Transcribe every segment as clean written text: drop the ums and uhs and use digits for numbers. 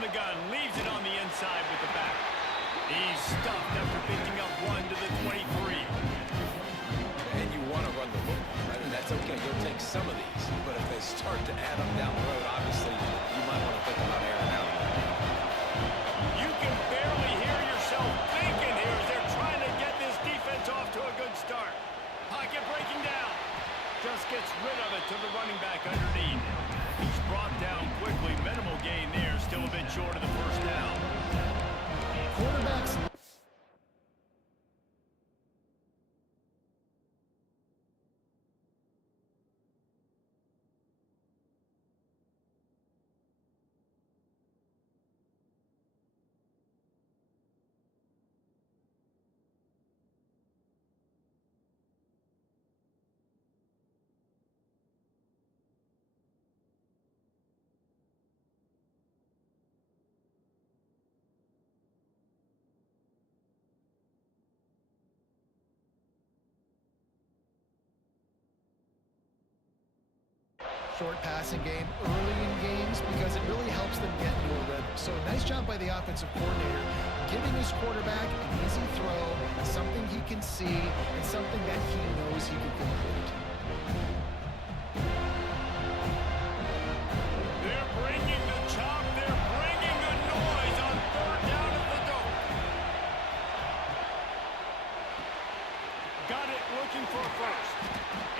from the gun, leaves it on the inside with the back. He's stuffed after picking up one to the 23. And you want to run the football, right? And that's okay. You'll take some of these. But if they start to add up down the road, obviously, you might want to think about airing out. You can barely hear yourself thinking here as they're trying to get this defense off to a good start. Pocket breaking down. Just gets rid of it to the running back underneath. He's brought down quickly. Minimal gain there. Still a bit short of the first down. Quarterbacks. Short passing game early in games because it really helps them get into a rhythm. So nice job by the offensive coordinator, giving his quarterback an easy throw, something he can see, and something that he knows he can complete. They're bringing the chop. They're bringing the noise on third down at the dope. Got it, looking for a first.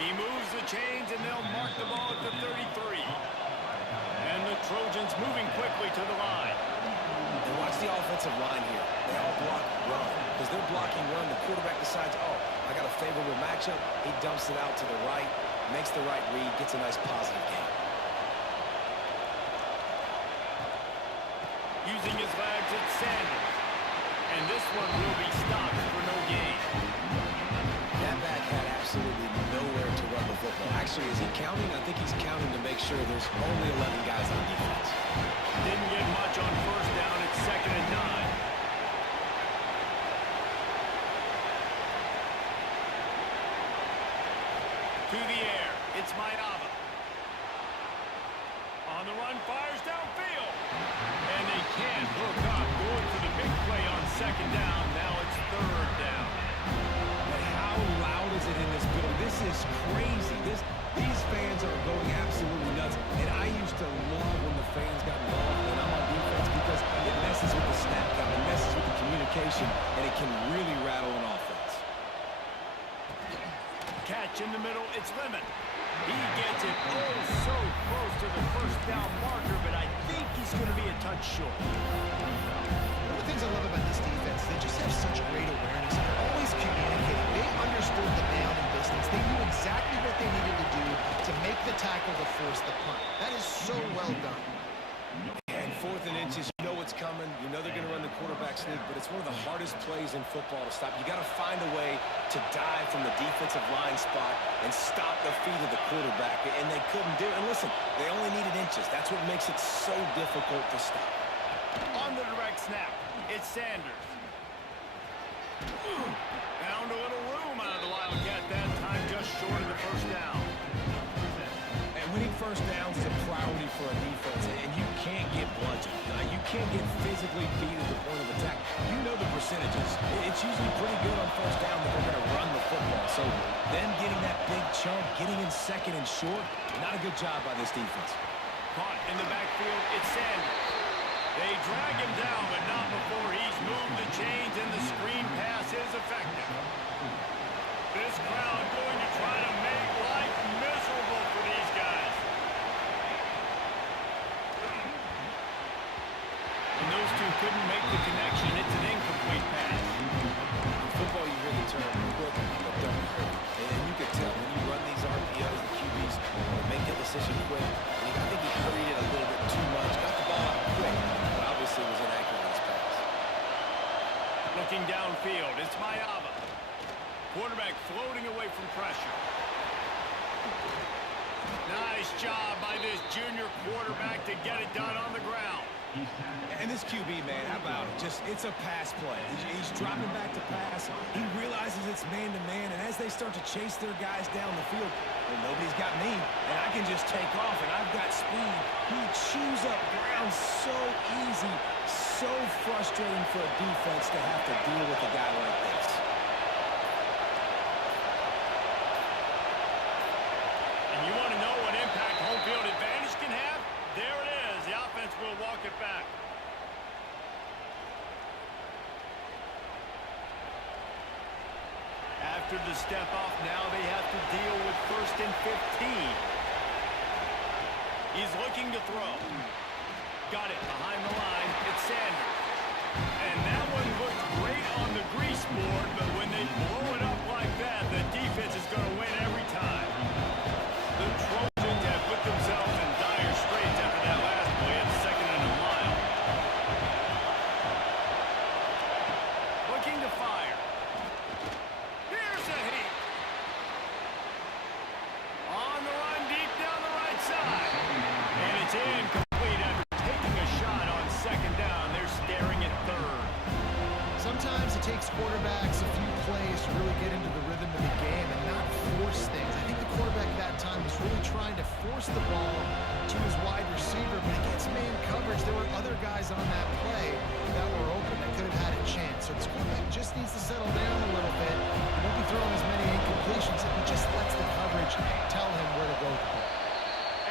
He moves the chains, and they'll mark the ball at the 33. And the Trojans moving quickly to the line. And watch the offensive line here. They all block run. Because they're blocking run, the quarterback decides, oh, I got a favorable matchup. He dumps it out to the right, makes the right read, gets a nice positive gain. Using his legs, it's Sanders. And this one will be stopped for no gain. That back had absolutely nowhere to run the football. Actually, is he counting? I think he's counting to make sure there's only 11 guys on defense. Didn't get much on first down. It's 2nd and 9. To the air. It's Mayava. On the run, fires downfield. And they can't hook up. Going for the big play on 2nd down. Now it's 3rd down. But how loud is it in this building? This is crazy. These fans are going absolutely nuts. And I used to love when the fans got involved when I'm on defense because it messes with the snap count, it messes with the communication, and it can really rattle an offense. Catch in the middle, it's Lemon. He gets it oh so close to the first down marker, but I think he's going to be a touch short. One of the things I love about this defense, they just have such great awareness. They're always communicating. They understood the down and distance. They knew exactly what they needed to do to make the tackle to force the punt. That is so well done. And 4th and inches, you know what's coming. You know they're going to run the quarterback sneak, but it's one of the hardest plays in football to stop. You got to find a way to dive from the defensive line spot and stop the feet of the quarterback, and they couldn't do it. And listen, they only needed inches. That's what makes it so difficult to stop. On the direct snap, it's Sanders. Found a little room out of the Wildcat that time, just short of the first down. And winning first downs is a priority for a defense, and you can't get bludgeoned. You can't get physically beat at the point of attack. You know the percentages. It's usually pretty good on first down that they're going to run the football. So them getting that big chunk, getting in 2nd and short, not a good job by this defense. Caught in the backfield, it's Sanders. They drag him down, but not before he's moved the chains, and the screen pass is effective. This crowd going to try to make life miserable for these guys. And those two couldn't make the connection. It's an incomplete pass. In football, you hear the term quick, but don't hurt. And you can tell when you run these RPOs, the QBs make that decision quick. And I think he hurried it a little bit too much. Got the ball out quick, but obviously was inaccurate in his pass. Looking downfield, it's Mayava. Quarterback floating away from pressure. Nice job by this junior quarterback to get it done on the ground. And this QB, man, how about it? It's a pass play. He's dropping back to pass. He realizes it's man-to-man, and as they start to chase their guys down the field, well, nobody's got me, and I can just take off, and I've got speed. He chews up ground. sounds so easy, so frustrating for a defense to have to deal with a guy like this. And you want to know what impact home field advantage can have? There it is. The offense will walk it back. After the step off, now they have to deal with 1st and 15. He's looking to throw. Got it behind the line. It's Sanders. And that one looked great on the grease board, but when they blow it up like that, the defense is going to win every time. The Trojans have put themselves in dire straits after that last play at 2nd and a mile. Looking to fire. Here's a heat. On the run, deep down the right side. And it's incomplete after taking a shot on 2nd down. They're staring at 3rd. Sometimes it takes quarterbacks a few plays to really get into the rhythm of the game and not force things. I think the quarterback that time was really trying to force the ball to his wide receiver, but against man coverage, there were other guys on that play that were open that could have had a chance. So this quarterback just needs to settle down a little bit. He won't be throwing as many incompletions if he just lets the coverage tell him where to go with the ball.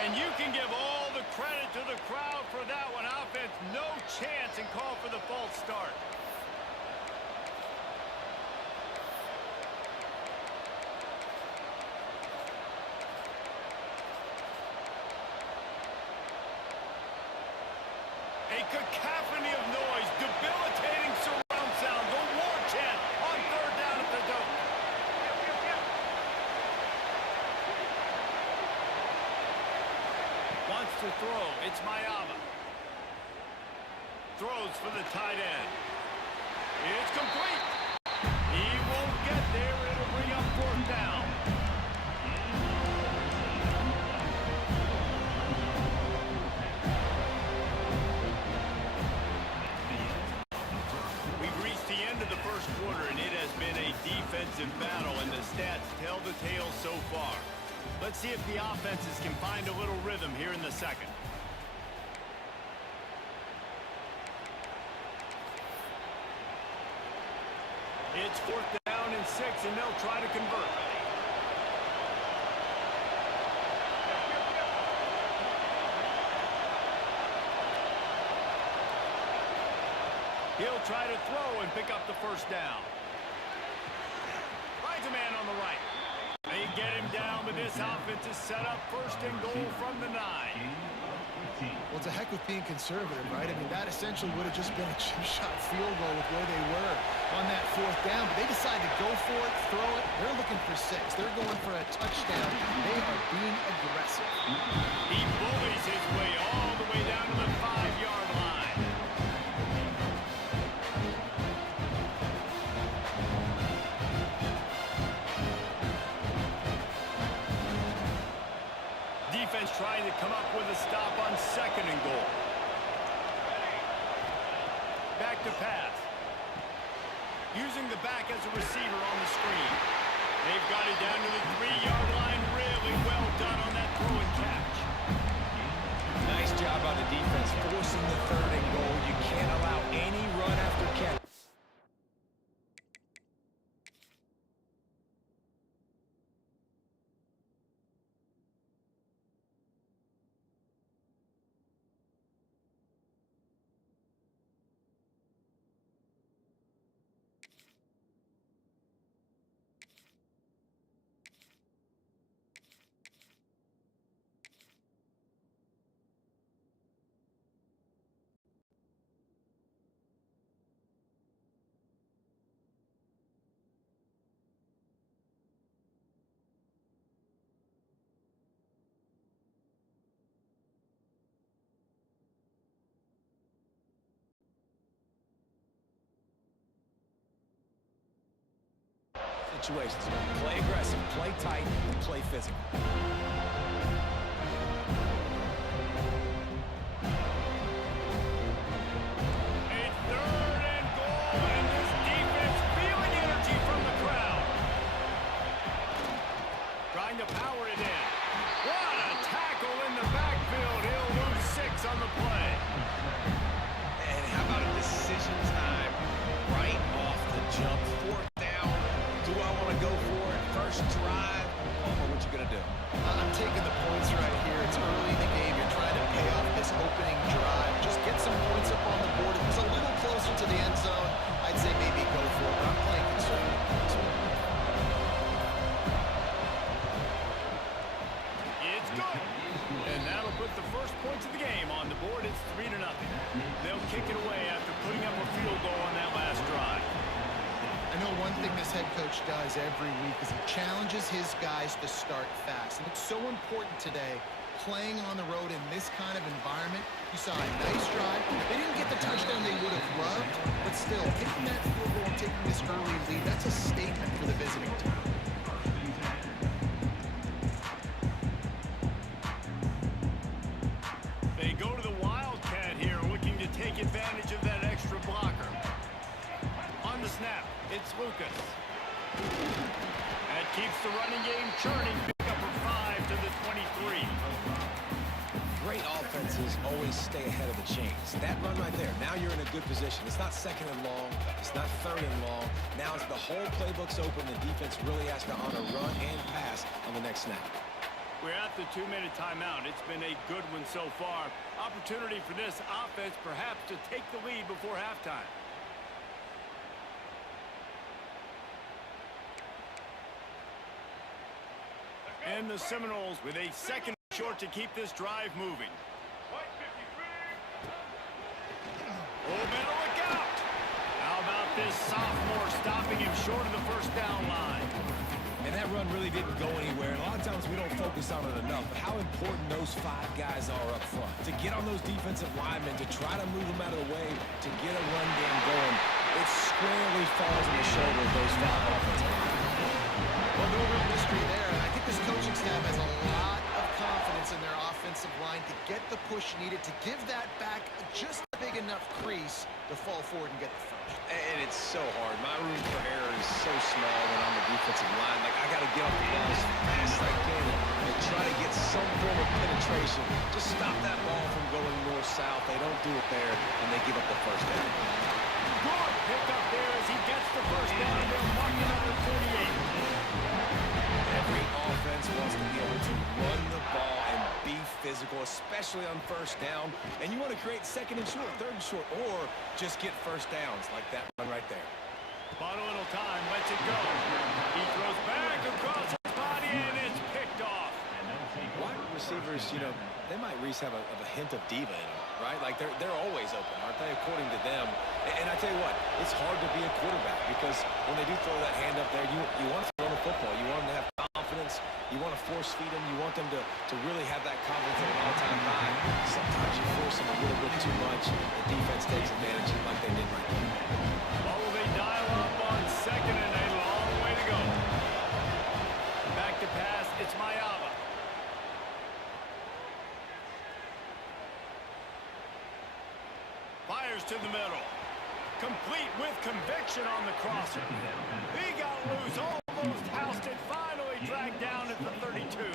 And you can give all the credit to the crowd for that one. Offense, no chance, and call for the false start. A cacophony of noise, debilitating surround sound, the war chant on 3rd down at the Dome. Wants to throw, it's Mayama. Throws for the tight end. It's complete. He won't get there, it'll bring up 4th down. Quarter, and it has been a defensive battle, and the stats tell the tale so far. Let's see if the offenses can find a little rhythm here in the 2nd. It's 4th down and 6, and they'll try to convert. He'll try to throw and pick up the 1st down. Finds a man on the right. They get him down, but this offense is set up 1st and goal from the 9. Well, it's a heck of being conservative, right? I mean, that essentially would have just been a chip shot field goal with where they were on that 4th down. But they decide to go for it, throw it. They're looking for 6. They're going for a touchdown. They are being aggressive. He bullies his way all the way down to the 5-yard line. Defense trying to come up with a stop on 2nd and goal. Back to pass. Using the back as a receiver on the screen. They've got it down to the 3-yard line. Really well done on that throw and catch. Nice job by the defense forcing the 3rd and goal. You can't allow any run after catch. Situations. Play aggressive, play tight, and play physical. It's 3rd and goal, and this defense feeling energy from the crowd. Trying to power it in. What a tackle in the backfield. He'll lose 6 on the play. one thing this head coach does every week is he challenges his guys to start fast. And it's so important today, playing on the road in this kind of environment. You saw a nice drive. They didn't get the touchdown they would have loved, but still, taking that field goal and taking this early lead, that's a statement for the visiting team. They go to the Wildcat here, looking to take advantage of that extra blocker. On the snap, it's Lucas. That keeps the running game churning. Pick up for 5 to the 23. Great offenses always stay ahead of the chains. That run right there, now you're in a good position. It's not second and long. It's not third and long. Now it's the whole playbook's open. The defense really has to honor run and pass on the next snap. We're at the 2-minute timeout. It's been a good one so far. Opportunity for this offense perhaps to take the lead before halftime. And the Seminoles with a second short to keep this drive moving. Oh, better look out! How about this sophomore stopping him short of the first down line? And that run really didn't go anywhere. And a lot of times we don't focus on it enough. But how important those 5 guys are up front. To get on those defensive linemen, to try to move them out of the way, to get a run game going, it squarely falls on the shoulder of those 5 offensive linemen. Well, no real mystery there, and I think this coaching staff has a lot of confidence in their offensive line to get the push needed, to give that back just a big enough crease to fall forward and get the first. And it's so hard. My room for error is so small when I'm the defensive line. Like, I got to get off the ball as fast as I can and try to get some form of penetration. Just stop that ball from going north-south. They don't do it there, and they give up the first down. Good pick up there as he gets the first down. They're marking up the 48. Every offense wants to be able to run the ball and be physical, especially on first down. And you want to create second and short, third and short, or just get first downs like that one right there. Bought a little time, lets it go. He throws back across his body, and it's picked off. Wide receivers, you know, they might at least have a hint of diva in them, right? Like, they're always open, aren't they, according to them? And I tell you what, it's hard to be a quarterback because when they do throw that hand up there, you want to throw the football. You want them to have confidence. You want to force feed them. You want them to really have that confidence at an all-time high. Sometimes you force them a little bit too much. The defense takes advantage like they did right now. Oh, they dial up on second and a long way to go. Back to pass, it's Mayava. Fires to the middle. Complete with conviction on the crosser. He got loose, almost housed it, finally dragged down at the 32.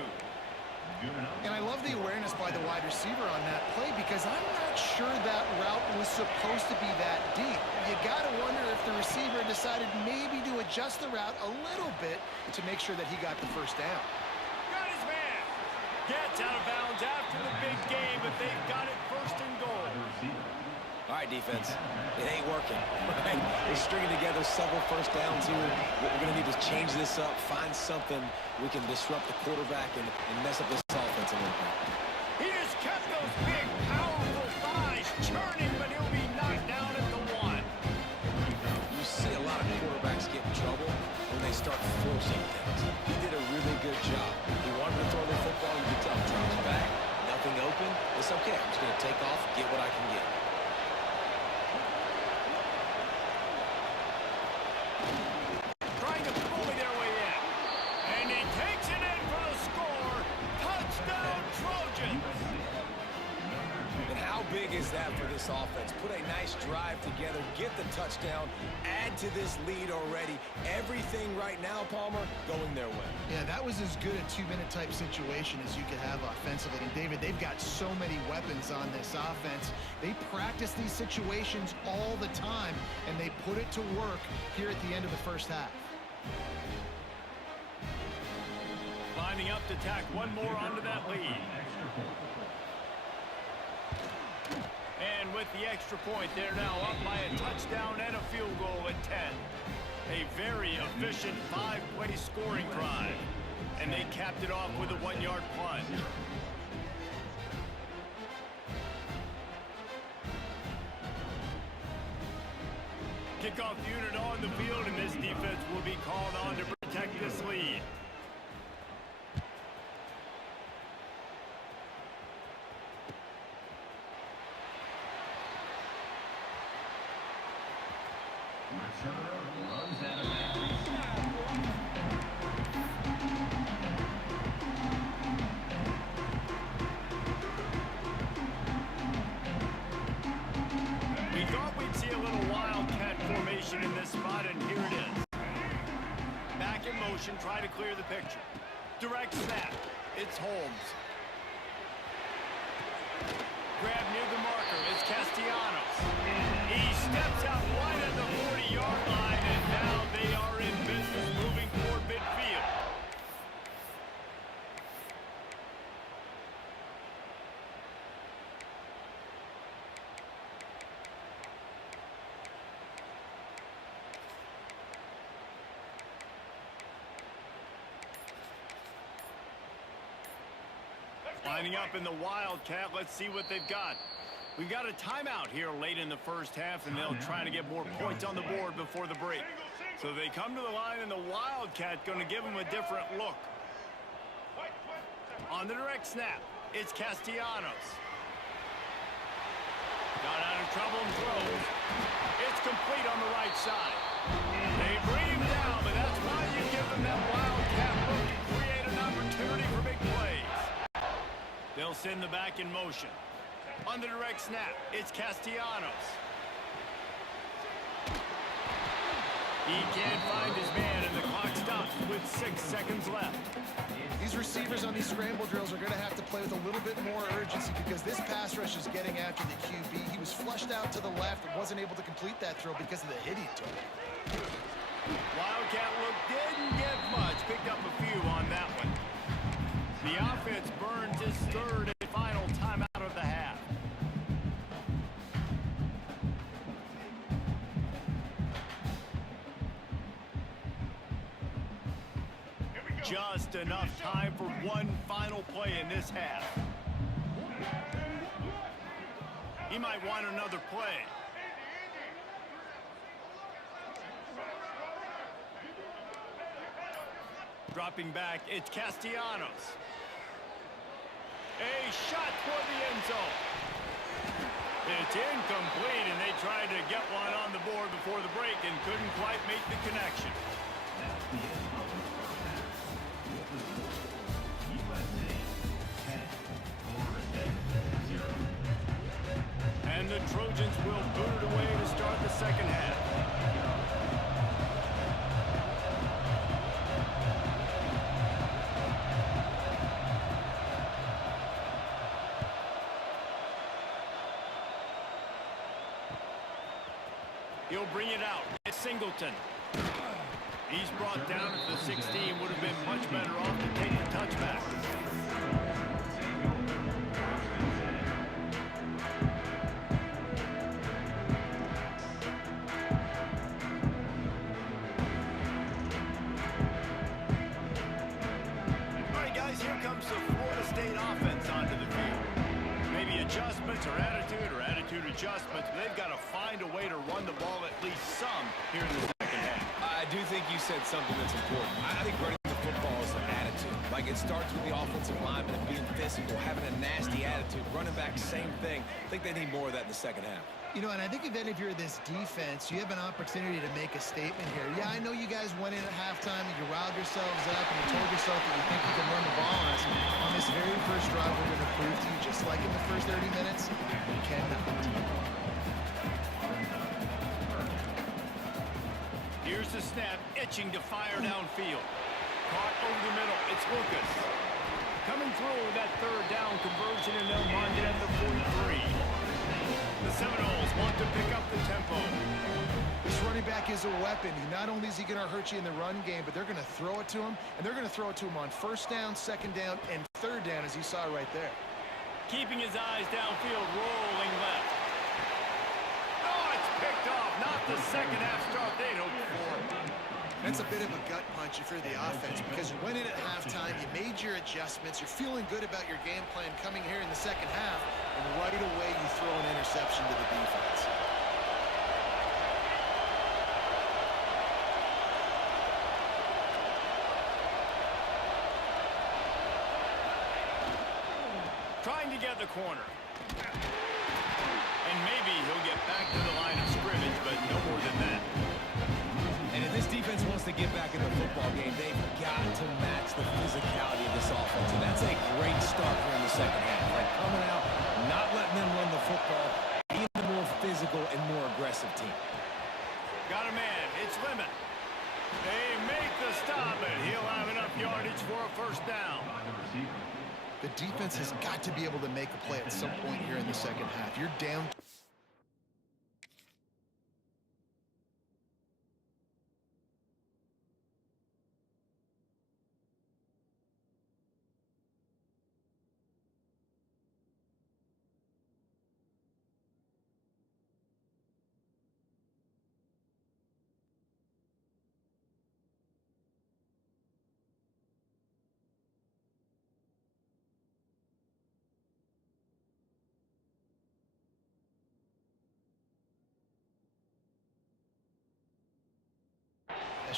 And I love the awareness by the wide receiver on that play because I'm not sure that route was supposed to be that deep. You got to wonder if the receiver decided maybe to adjust the route a little bit to make sure that he got the first down. Got his man. Gets out of bounds after the big game, but they've got it first and goal. All right, defense, it ain't working. Right? We're stringing together several first downs here. We're going to need to change this up, find something we can disrupt the quarterback and mess up this offense a little bit. He just kept those big, powerful thighs churning, but he'll be knocked down at the 1. You see a lot of quarterbacks get in trouble when they start forcing things. He did a really good job. He wanted to throw the football. You can tell him drops back, nothing open. It's okay. I'm just going to take off, get what I can get. Trying to bully their way in. And he takes it in for the score. Touchdown, Trojans. And how big is that for this offense? Put a nice drive together, get the touchdown, add to this lead already. Everything right now, Palmer, going their way. Yeah, that was as good a 2-minute type situation as you could have offensively. And David, they've got so many weapons on this offense. They practice these situations all the time, and they put it to work here at the end of the first half. Lining up to tack one more onto that lead. And with the extra point, they're now up by a touchdown and a field goal at 10. A very efficient 5-play scoring drive. And they capped it off with a 1-yard plunge. Kickoff unit on the field, and this defense will be called on to protect this lead. We thought we'd see a little wildcat formation in this spot, and here it is. Back in motion, try to clear the picture. Direct snap. It's Holmes. Grab near the marker. It's Castellanos. He steps out right at the 40-yard line, and now they are in business moving toward midfield. Lining up in the Wildcat, let's see what they've got. We've got a timeout here late in the first half, and they'll try to get more points on the board before the break. So they come to the line, and the Wildcat going to give them a different look. On the direct snap, it's Castellanos. Got out of trouble and throws. It's complete on the right side. They bring him down, but that's why you give them that Wildcat look and create an opportunity for big plays. They'll send the back in motion. On the direct snap, it's Castellanos. He can't find his man, and the clock stops with 6 seconds left. These receivers on these scramble drills are going to have to play with a little bit more urgency because this pass rush is getting after the QB. He was flushed out to the left and wasn't able to complete that throw because of the hit he took. Wildcat look didn't get much. Picked up a few on that one. The offense burns its third and final timeout of the half. Just enough time for one final play in this half. He might want another play. Dropping back, it's Castellanos. A shot toward the end zone. It's incomplete, and they tried to get one on the board before the break and couldn't quite make the connection. And the Trojans will boot it away to start the second half. He'll bring it out. It's Singleton. He's brought down at the 16. Would have been much better off to take the touchback. All right, guys, here comes the Florida State offense onto the field. Maybe adjustments or attitude adjustments, but they've got to find a way to run the ball at least some here in the second half. I do think you said something that's important. I think running the football is an attitude. Like, it starts with the offensive lineman and being physical, having a nasty attitude. Running back, same thing. I think they need more of that in the second half. You know, and I think then if you're this defense, you have an opportunity to make a statement here. Yeah, I know you guys went in at halftime and you riled yourselves up and you told yourself that you think you can run the ball on us. On this very first drive, we're going to prove to you, just like in the first 30 minutes, you cannot. Here's the snap, itching to fire downfield. Caught over the middle, it's Lucas. Coming through with that third down conversion, and they'll mark it at the 43. The Seminoles want to pick up the tempo. This running back is a weapon. Not only is he going to hurt you in the run game, but they're going to throw it to him, and they're going to throw it to him on first down, second down, and third down, as you saw right there. Keeping his eyes downfield, rolling left. Oh, it's picked off. Not the second half start they'd hoped for. That's a bit of a gut punch if you're the offense, because you went in at halftime, you made your adjustments, you're feeling good about your game plan coming here in the second half, and right away you throw an interception to the defense. get the corner. And maybe he'll get back to the line of scrimmage, but no more than that. And if this defense wants to get back in the football game, they've got to match the physicality of this offense. And that's a great start here in the second half. Like coming out, not letting them run the football, being the more physical and more aggressive team. Got a man. It's Lemon. They make the stop, and he'll have enough yardage for a first down. The defense has got to be able to make a play at some point here in the second half. You're down.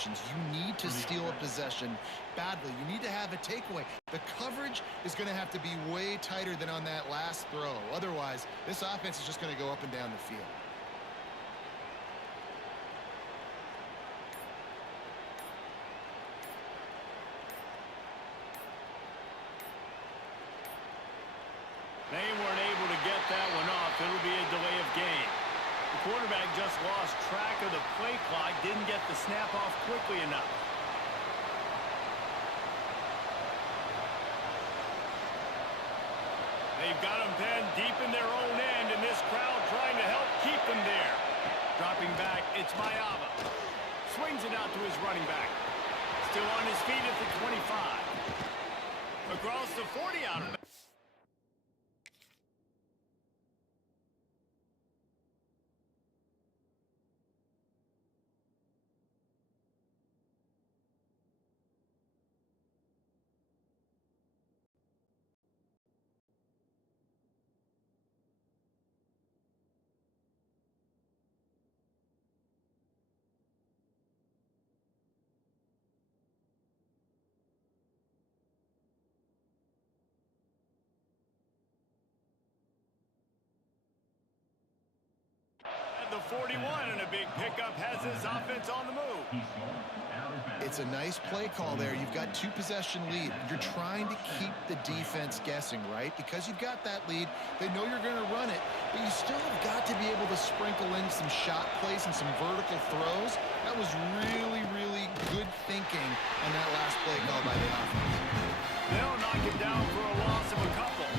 You need to steal a possession badly. You need to have a takeaway. The coverage is going to have to be way tighter than on that last throw. Otherwise, this offense is just going to go up and down the field. They weren't able to get that one off. It'll be a delay of game. The quarterback just lost track of the play clock, didn't get the snap off quickly enough. They've got him pinned deep in their own end, and this crowd trying to help keep them there. Dropping back, it's Mayava. Swings it out to his running back. Still on his feet at the 25. Across the 40 out of it. The 41, and a big pickup has his offense on the move. It's a nice play call there. You've got two-possession lead. You're trying to keep the defense guessing, right? Because you've got that lead, they know you're going to run it, but you still have got to be able to sprinkle in some shot plays and some vertical throws. That was really, really good thinking on that last play call by the offense. They'll knock it down for a loss of a couple.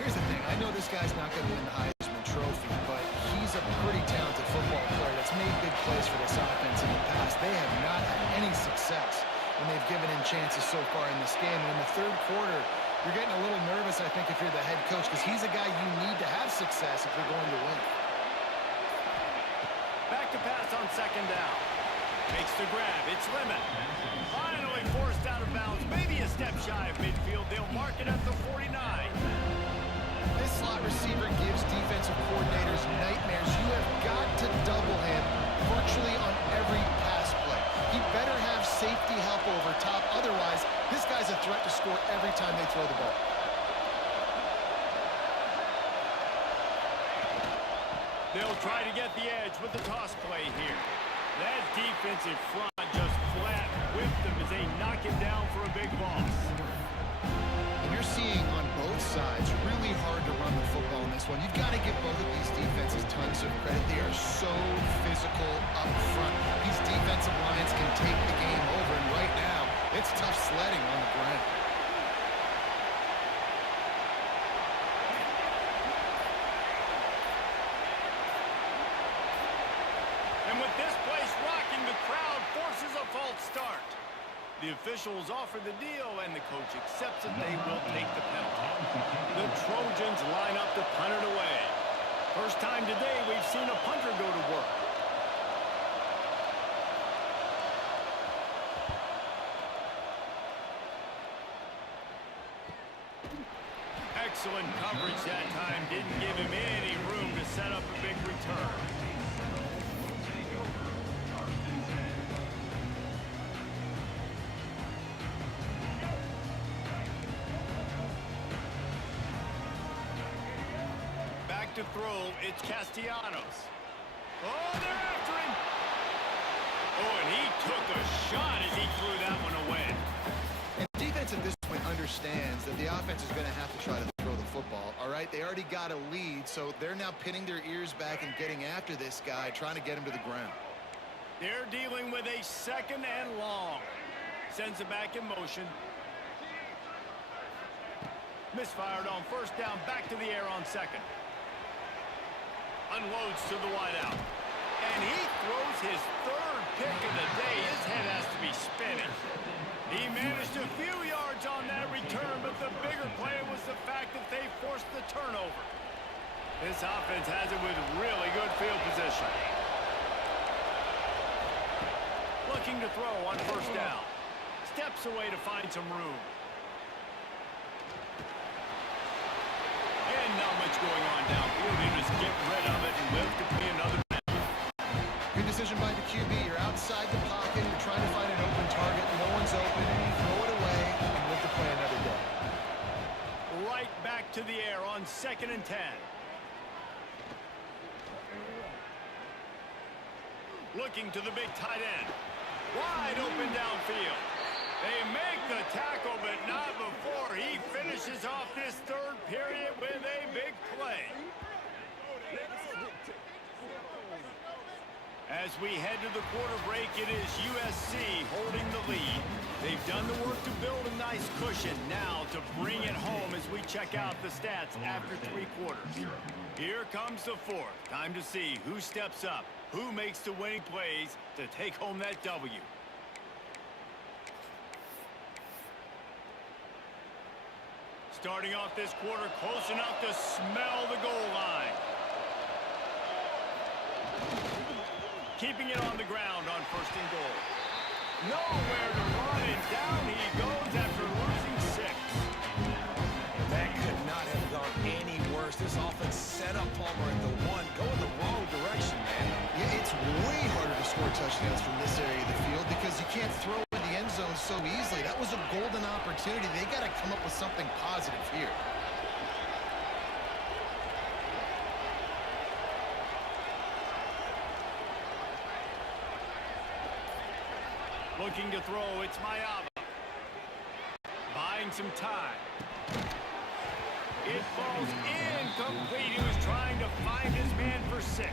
Here's the thing. I know this guy's not going to win the Heisman Trophy, but he's a pretty talented football player that's made big plays for this offense in the past. They have not had any success when they've given him chances so far in this game. And in the third quarter, you're getting a little nervous, I think, if you're the head coach, because he's a guy you need to have success if you're going to win. Back to pass on second down. Makes the grab. It's Lemon. Finally forced out of bounds. Maybe a step shy of midfield. They'll mark it at the 49. This slot receiver gives defensive coordinators nightmares. You have got to double him virtually on every pass play. He better have safety help over top. Otherwise, this guy's a threat to score every time they throw the ball. They'll try to get the edge with the toss play here. That defensive front just flat whipped them as they knock it down for a big loss. You're seeing on both sides really hard to run the football in this one. You've got to give both of these defenses tons of credit. They are so physical up front. These defensive lines can take the game over, and right now, it's tough sledding on the ground. And with this place rocking, the crowd forces a false start. The officials offer the deal, and the coach accepts that they will take the penalty. The Trojans line up to punt it away. First time today we've seen a punter go to work. Excellent coverage that time. Didn't give him any room to set up a big return. to throw. It's Castellanos. Oh, they're after him. Oh, and he took a shot as he threw that one away. And defense at this point understands that the offense is going to have to try to throw the football, all right? They already got a lead, so they're now pinning their ears back and getting after this guy, trying to get him to the ground. They're dealing with a 2nd and long. Sends it back in motion. Misfired on 1st down, back to the air on 2nd. Unloads to the wideout. And he throws his 3rd pick of the day. His head has to be spinning. He managed a few yards on that return, but the bigger play was the fact that they forced the turnover. This offense has it with really good field position. Looking to throw on 1st down. Steps away to find some room. And not much going on downfield. He just get rid of it and live to play another down. Good decision by the QB. You're outside the pocket. You're trying to find an open target. No one's open, and you throw it away and live to play another day. Right back to the air on 2nd and 10. Looking to the big tight end. Wide open downfield. They make the tackle, but not before he finishes off this 3rd period with a big play. As we head to the quarter break, it is USC holding the lead. They've done the work to build a nice cushion. Now to bring it home as we check out the stats after 3 quarters. Here comes the 4th. Time to see who steps up, who makes the winning plays to take home that W. Starting off this quarter close enough to smell the goal line. Keeping it on the ground on 1st and goal. Nowhere to run, and down he goes after losing 6. That could not have gone any worse. This offense set up Palmer at the 1, going the wrong direction, man. Yeah, it's way harder to score touchdowns from this area of the field because you can't throw in the end zone so easily. That was a golden opportunity. They got to come up with something positive here. Looking to throw, it's Mayava. Buying some time. It falls incomplete. He was trying to find his man for 6.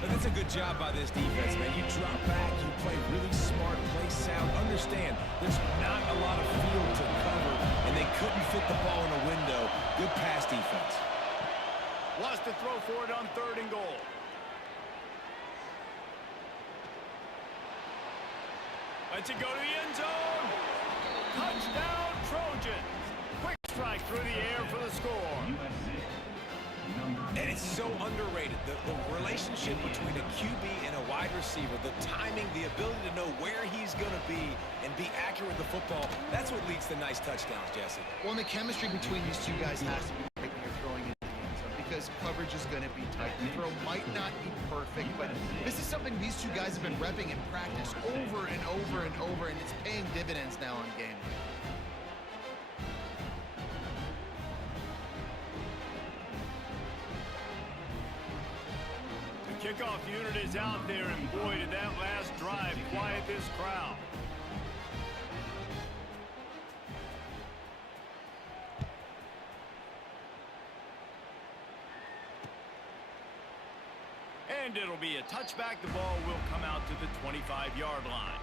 But that's a good job by this defense, man. You drop back, you play really smart, play sound. Understand, there's not a lot of field to cover, and they couldn't fit the ball in a window. Good pass defense. Wants to throw for it on 3rd and goal. Lets it go to the end zone. Touchdown, Trojans. Quick strike through the air for the score. And it's so underrated. The relationship between a QB and a wide receiver, the timing, the ability to know where he's going to be and be accurate with the football, that's what leads to nice touchdowns, Jesse. Well, and the chemistry between these two guys has to be right when you're throwing into the end zone because coverage is going to be tight. The throw might not be perfect, but this is something these two guys have been repping in practice over and over and over, and it's paying dividends now on game day. Kickoff unit is out there, and boy, did that last drive quiet this crowd. And it'll be a touchback. The ball will come out to the 25-yard line.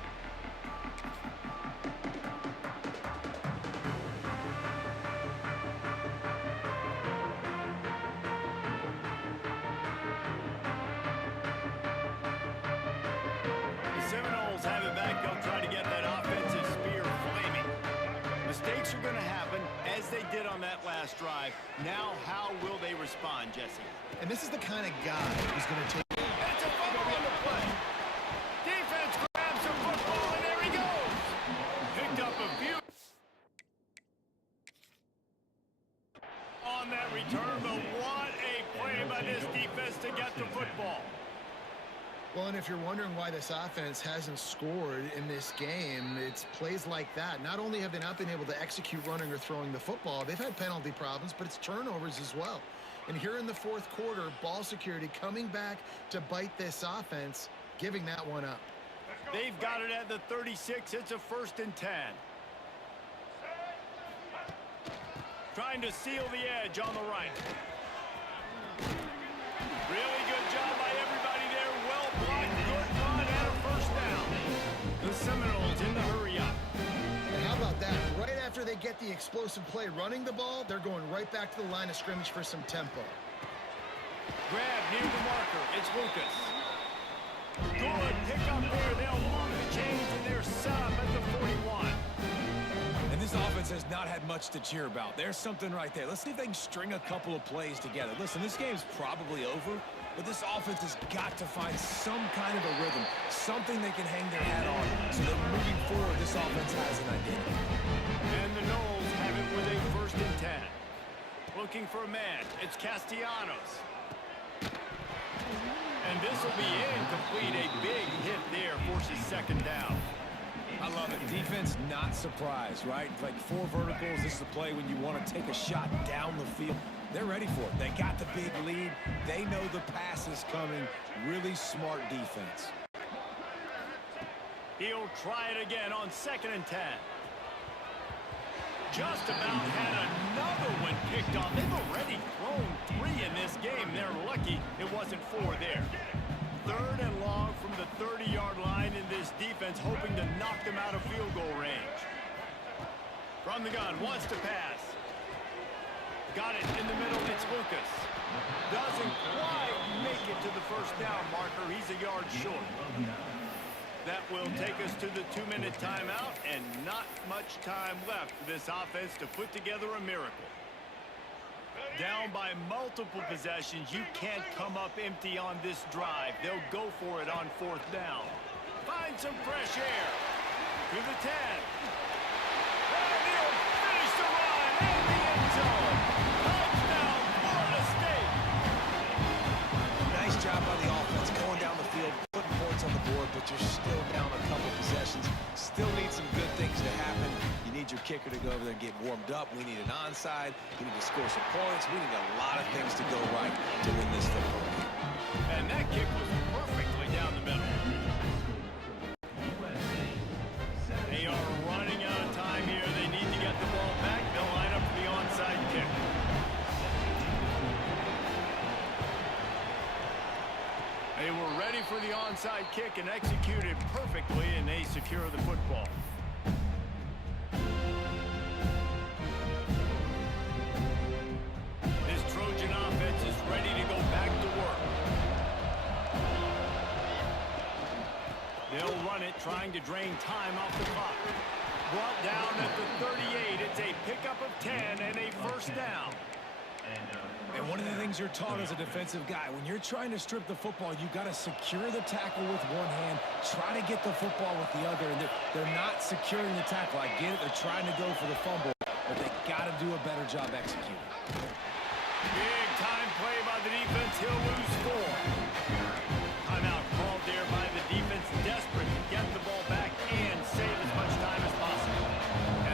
Have it back. They'll try to get that offensive spear flaming. Mistakes are going to happen, as they did on that last drive. Now, how will they respond, Jesse? And this is the kind of guy who's going to take... It's a fumble on the play. Defense grabs the football, and there he goes. Picked up a few on that return, but what a play by this defense to get the football. Well, and if you're wondering why this offense hasn't scored in this game, it's plays like that. Not only have they not been able to execute running or throwing the football, they've had penalty problems, but it's turnovers as well. And here in the fourth quarter, ball security coming back to bite this offense, giving that one up. They've got it at the 36. It's a 1st and 10. Trying to seal the edge on the right. Really good job by everybody there. Well blocked, good run, and a 1st down. The Seminoles in the hurry up. And how about that? Right after they get the explosive play running the ball, they're going right back to the line of scrimmage for some tempo. Grab near the marker. It's Lucas. Good pick up there. They'll move the chains, and they're set up at the 41. And this offense has not had much to cheer about. There's something right there. Let's see if they can string a couple of plays together. Listen, this game's probably over, but this offense has got to find some kind of a rhythm, something they can hang their hat on, so that moving forward, this offense has an identity. And the Noles have it with a 1st and 10. Looking for a man. It's Castellanos. And this will be incomplete. A big hit there forces 2nd down. I love it. Defense not surprised, right? Like 4 verticals. This is a play when you want to take a shot down the field. They're ready for it. They got the big lead. They know the pass is coming. Really smart defense. He'll try it again on 2nd and 10. Just about had another one picked off. They've already thrown 3 in this game. They're lucky it wasn't 4 there. 3rd and long from the 30-yard line in this defense, hoping to knock them out of field goal range. From the gun, wants to pass. Got it in the middle, it's Lucas. Doesn't quite make it to the 1st down marker. He's a yard short. That will take us to the 2-minute timeout, and not much time left for this offense to put together a miracle. Down by multiple possessions, you can't come up empty on this drive. They'll go for it on 4th down. Find some fresh air. To the 10. And he'll finish the run in the end zone. Touchdown, Florida State. Nice job by the offense going down the field, putting points on the board, but you're still down a couple possessions. Still need some good things to happen. You need your kicker to go over there and get warmed up. We need an onside. We need to score some points. We need a lot of things to go right to win this football game. And that kick was perfectly down the middle. They are running out of time here. They need to get the ball back. They'll line up for the onside kick. They were ready for the onside kick and executed perfectly, and they secure the football. This Trojan offense is ready to go back to work. They'll run it, trying to drain time off the clock. Brought down at the 38. It's a pickup of 10 and a 1st down. And one of the things you're taught as a defensive guy, when you're trying to strip the football, you got to secure the tackle with one hand, try to get the football with the other, and they're not securing the tackle. I get it, they're trying to go for the fumble, but they got to do a better job executing. Big time play by the defense. He'll lose 4. Timeout called there by the defense, desperate to get the ball back and save as much time as possible.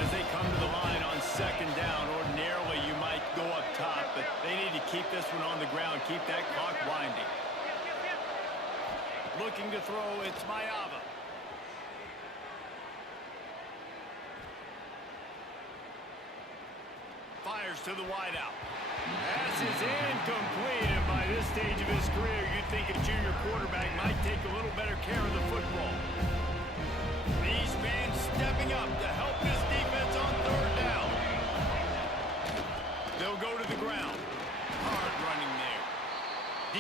As they come to the line on 2nd down, ordinarily you might go up top, but they need to keep this one on the ground, keep that clock winding. Looking to throw, it's Mayava. Fires to the wideout. Pass is incomplete, and by this stage of his career, you'd think a junior quarterback might take a little better care of the football. These fans stepping up to help this defense on 3rd down. They'll go to the ground. Hard running there.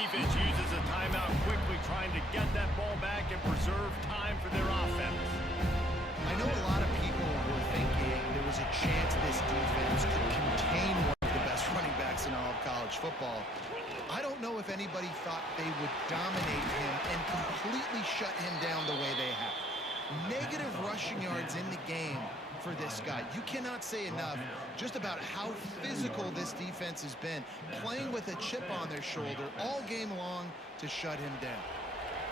Defense uses a timeout quickly, trying to get that ball back and preserve time for their offense. I know a lot of people were thinking there was a chance this defense could contain one of the best running backs in all of college football. I don't know if anybody thought they would dominate him and completely shut him down the way they have. Negative rushing yards in the game for this guy. You cannot say enough just about how physical this defense has been, playing with a chip on their shoulder all game long to shut him down.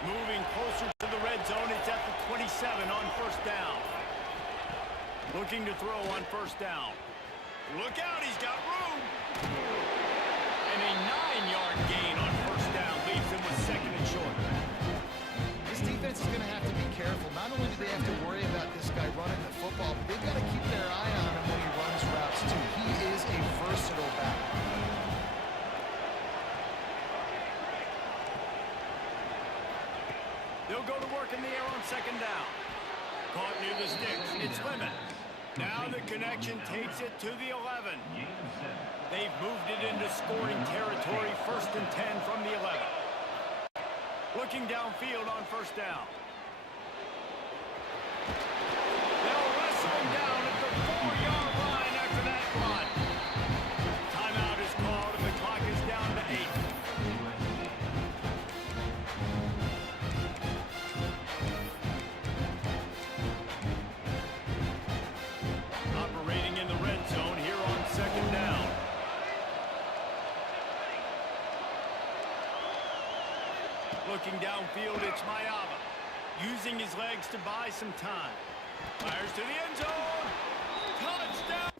Moving closer to the red zone, it's at the 27 on 1st down. Looking to throw on 1st down. Look out, he's got room. And a 9-yard gain on first down leaves them with second and short. This defense is going to have to be careful. Not only do they have to worry about this guy running the football, but they've got to keep their eye on him when he runs routes, too. He is a versatile back. They'll go to work in the air on second down. Caught near the sticks. It's Lemon. Now the connection takes it to the 11. They've moved it into scoring territory, first and 10 from the 11. Looking downfield on first down. They'll wrestle him down at the 4-yard line after that run. Timeout is called and the clock is down to 8. Operating in the red zone here on second down. Looking downfield, it's Mayava. Using his legs to buy some time. Fires to the end zone. Touchdown!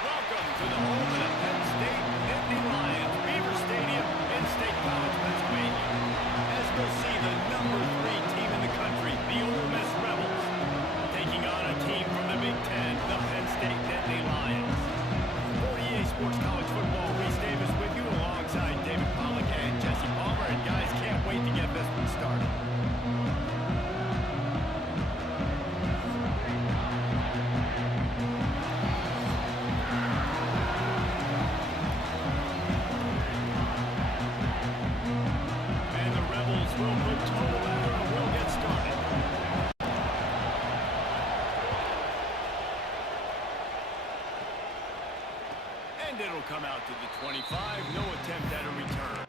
Welcome to the home of the Penn State Nittany Lions, Beaver Stadium in State College, Pennsylvania. As we'll see the number 3 team in the country, the Ole Miss Rebels, taking on a team from the Big Ten, the Penn State Nittany Lions. For EA Sports College Football, Reese Davis with you alongside David Pollack and Jesse Palmer. And guys, can't wait to get this one started. And the Rebels will put total effort and will get started. And it'll come out to the 25. No attempt at a return.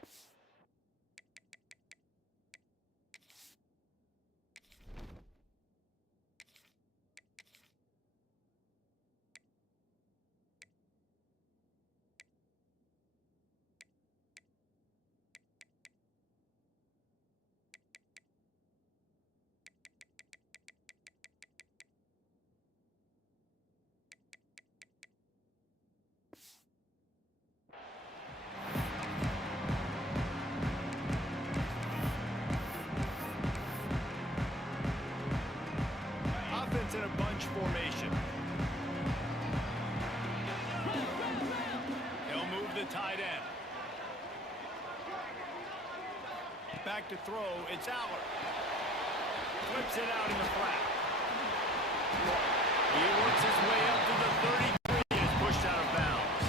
Offense in a bunch formation. They'll move the tight end. Back to throw, it's Aller. Flips it out in the flat. He works his way up to the 33 and is pushed out of bounds.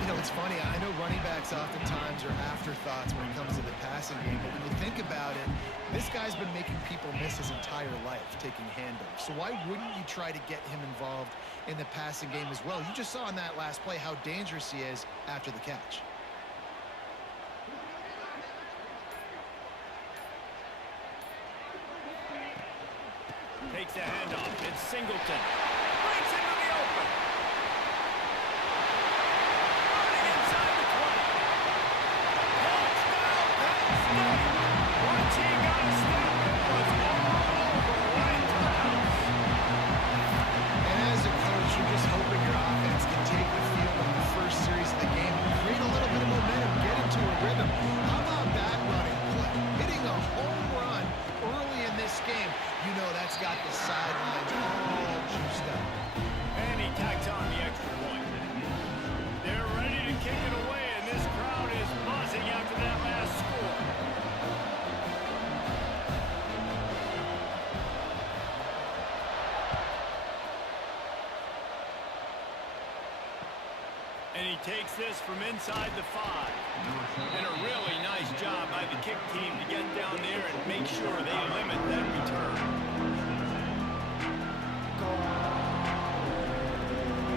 You know, it's funny. I know running backs oftentimes are afterthoughts when it comes to the passing game, but when you think about it, this guy's been making people miss his entire life taking handoffs. So why wouldn't you try to get him involved in the passing game as well? You just saw in that last play how dangerous he is after the catch. Takes a handoff. It's Singleton. Breaks into the open. Running inside the 20. Touchdown, Penn State! snap, it was all over, right into the house. And as a coach, you're just hoping your offense can take the field in the first series of the game and create a little bit of momentum, get into a rhythm. How about that running play? Hitting a home run early in this game. You know that's got the sidelines all juiced up. And he tacks on the extra point. They're ready to kick it away, and this crowd is buzzing after that last score. And he takes this from inside the 5. And a really nice job by the kick team to get down there and make sure they limit that return.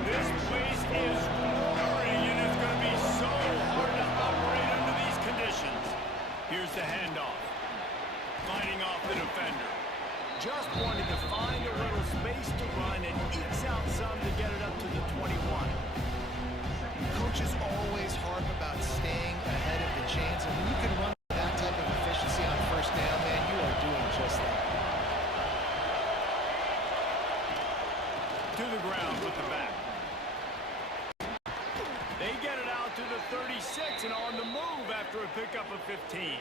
This place is roaring, and it's going to be so hard to operate under these conditions. Here's the handoff. Fighting off the defender. Just wanted to find a little space to run and ekes out some to get it up to the 21. Coaches always harp about staying ahead of the chains, and when you can run that type of efficiency on first down, man, you are doing just that. To the ground with the back. They get it out to the 36 and on the move after a pickup of 15.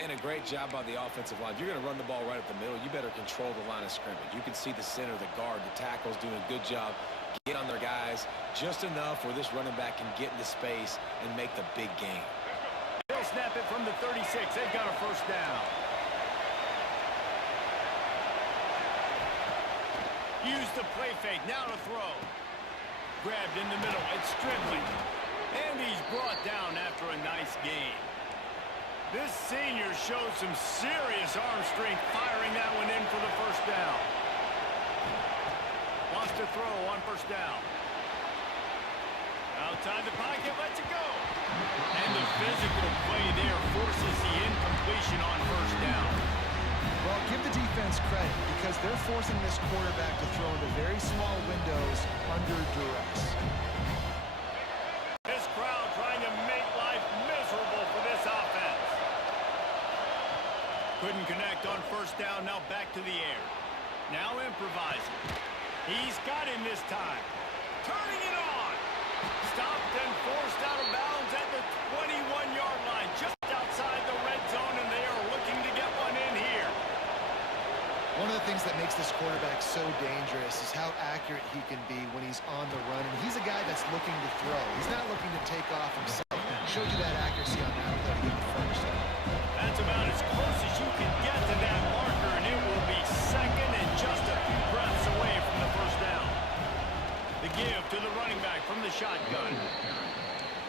And a great job by the offensive line. If you're going to run the ball right up the middle, you better control the line of scrimmage. You can see the center, the guard, the tackles doing a good job. Get on their guys just enough where this running back can get into space and make the big game. They'll snap it from the 36. They've got a first down. Use the play fake. Now to throw. Grabbed in the middle. It's Strickland. And he's brought down after a nice gain. This senior showed some serious arm strength firing that one in for the first down. Wants to throw on first down. Outside the pocket, lets it go. And the physical play there forces the incompletion on first down. Well, give the defense credit because they're forcing this quarterback to throw into very small windows under duress. This crowd trying to make life miserable for this offense. Couldn't connect on first down, now back to the air. Now improvising. He's got him this time. Turning it on. Stopped and forced out of bounds at the 21-yard line, just outside the red zone, and they are looking to get one in here. One of the things that makes this quarterback so dangerous is how accurate he can be when he's on the run. And he's a guy that's looking to throw. He's not looking to take off himself. Showed you that accuracy on that play to get the first. That's about as close as you can get to that marker, and it will be second and just a few breaths away from the first down. The give to the running back from the shotgun.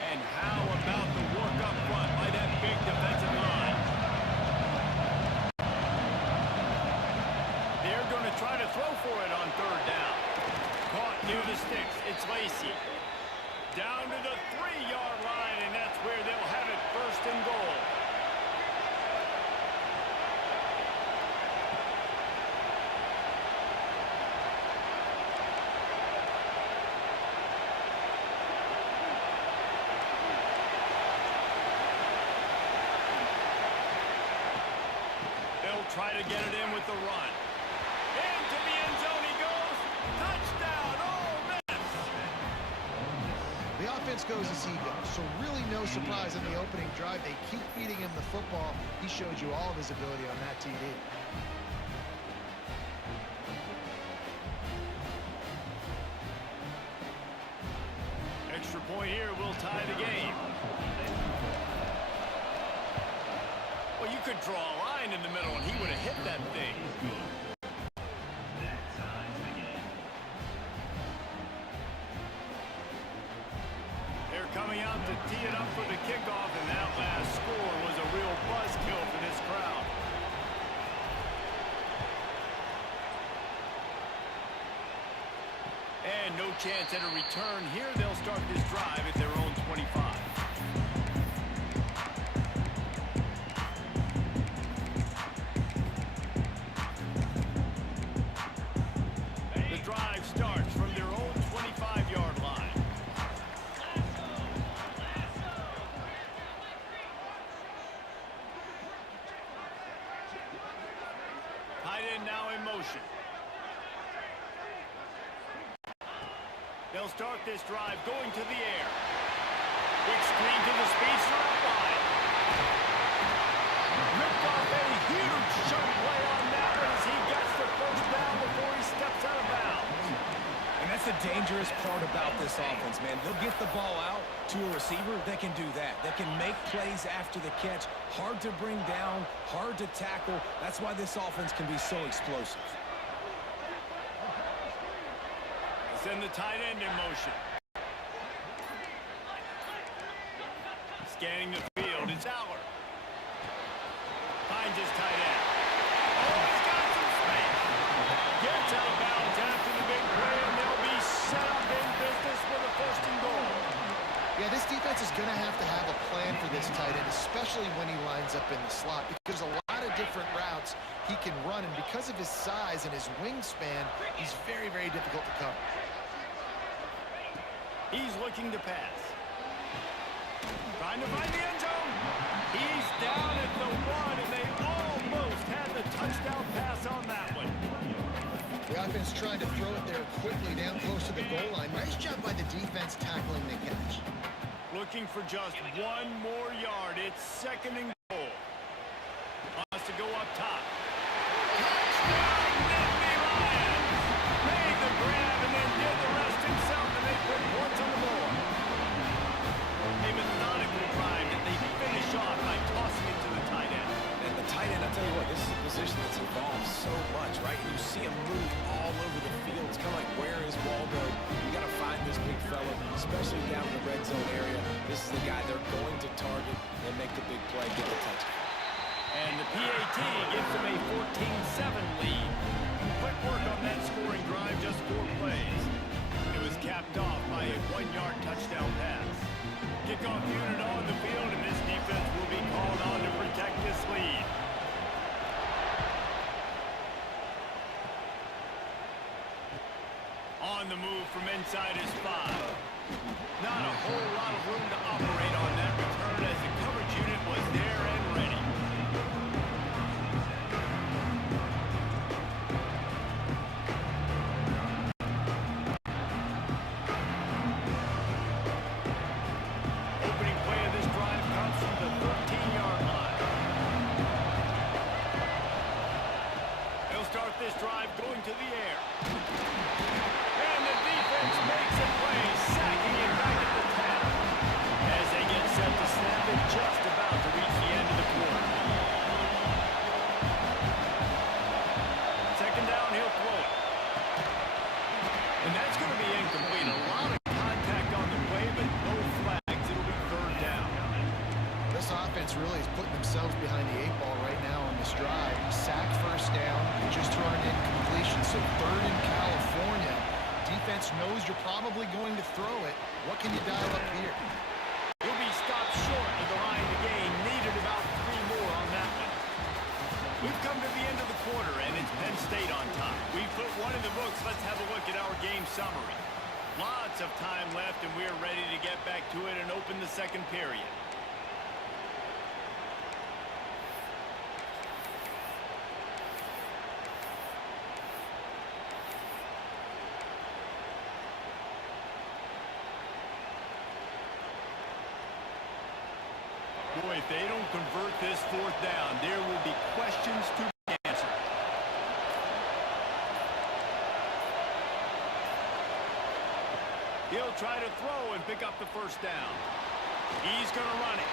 And how about the work up front by that big defensive line? They're going to try to throw for it on third down. Caught near the sticks. It's Lacey. Down to the 3-yard line, and that's where they'll have it first and goal. Try to get it in with the run. Into the end zone he goes. Touchdown, Ole Miss. The offense goes as he goes, so really no surprise in the opening drive. They keep feeding him the football. He showed you all of his ability on that TD. Extra point here will tie the game. Well, you could draw a line in the middle, and he would have hit that thing. They're coming out to tee it up for the kickoff, and that last score was a real buzzkill for this crowd. And no chance at a return here. They'll start this drive at their own 25. Starts from their own 25-yard line. end now in motion. They'll start this drive going to the air. Quick screen to the speedster up wide. Ripped off a huge chunk play on that one as he gets the first down before he steps out of bounds. And that's the dangerous part about this offense, man. They'll get the ball out to a receiver that can do that. That can make plays after the catch. Hard to bring down, hard to tackle. That's why this offense can be so explosive. Send the tight end in motion. Scanning the field, it's Aller. Finds his tight end. Oh, he's got some space. Gets out of bounds after the big play, and they'll be set up in business with a first and goal. Yeah, this defense is going to have a plan for this tight end, especially when he lines up in the slot, because there's a lot of different routes he can run, and because of his size and his wingspan, he's very, very difficult to cover. He's looking to pass. Trying to find the end zone. He's down at the one, and they almost had the touchdown pass on that one. The offense trying to throw it there quickly down close to the goal line. Nice job by the defense tackling the catch. Looking for just one more yard. It's second and goal. Wants to go up top. Touchdown, Nittany Lions! Made the grab and then did the rest himself, and they put points on the board. A methodical drive that they finish off by tossing it to the tight end. And the tight end, I'll tell you what, this is a position that's evolved so much, right? You see him move all over the field. It's kind of like, where is Waldo? You got to find this big fella, especially down in the red zone area. This is the guy they're going to target and make the big play, get the touchdown. And the PAT gives them a 14-7 lead. Quick work on that scoring drive, just 4 plays. It was capped off by a 1-yard touchdown pass. Kickoff unit on the field, and this defense will be called on to protect this lead. On the move from inside his 5. Not a whole lot of room to operate on that return as the coverage unit was there and ready. Opening play of this drive comes from the 13-yard line. They'll start this drive going to the air. And the defense makes a play, sacking it back at the 10. As they get set to snap it, just about to reach the end of the quarter. Second down, he'll throw it. And that's going to be incomplete. A lot of contact on the play, but no flags. It'll be third down. This offense really is putting themselves behind the 8 ball right now on this drive. Sack first down, just throwing in completion, so third in California. Defense knows you're probably going to throw it. What can you dial up here? He'll be stopped short of the line to gain. Needed about 3 more on that one. We've come to the end of the quarter, and it's Penn State on top. We've put one in the books. Let's have a look at our game summary. Lots of time left, and we're ready to get back to it and open the second period. Boy, if they don't convert this fourth down, there will be questions to be answered. He'll try to throw and pick up the first down. He's going to run it.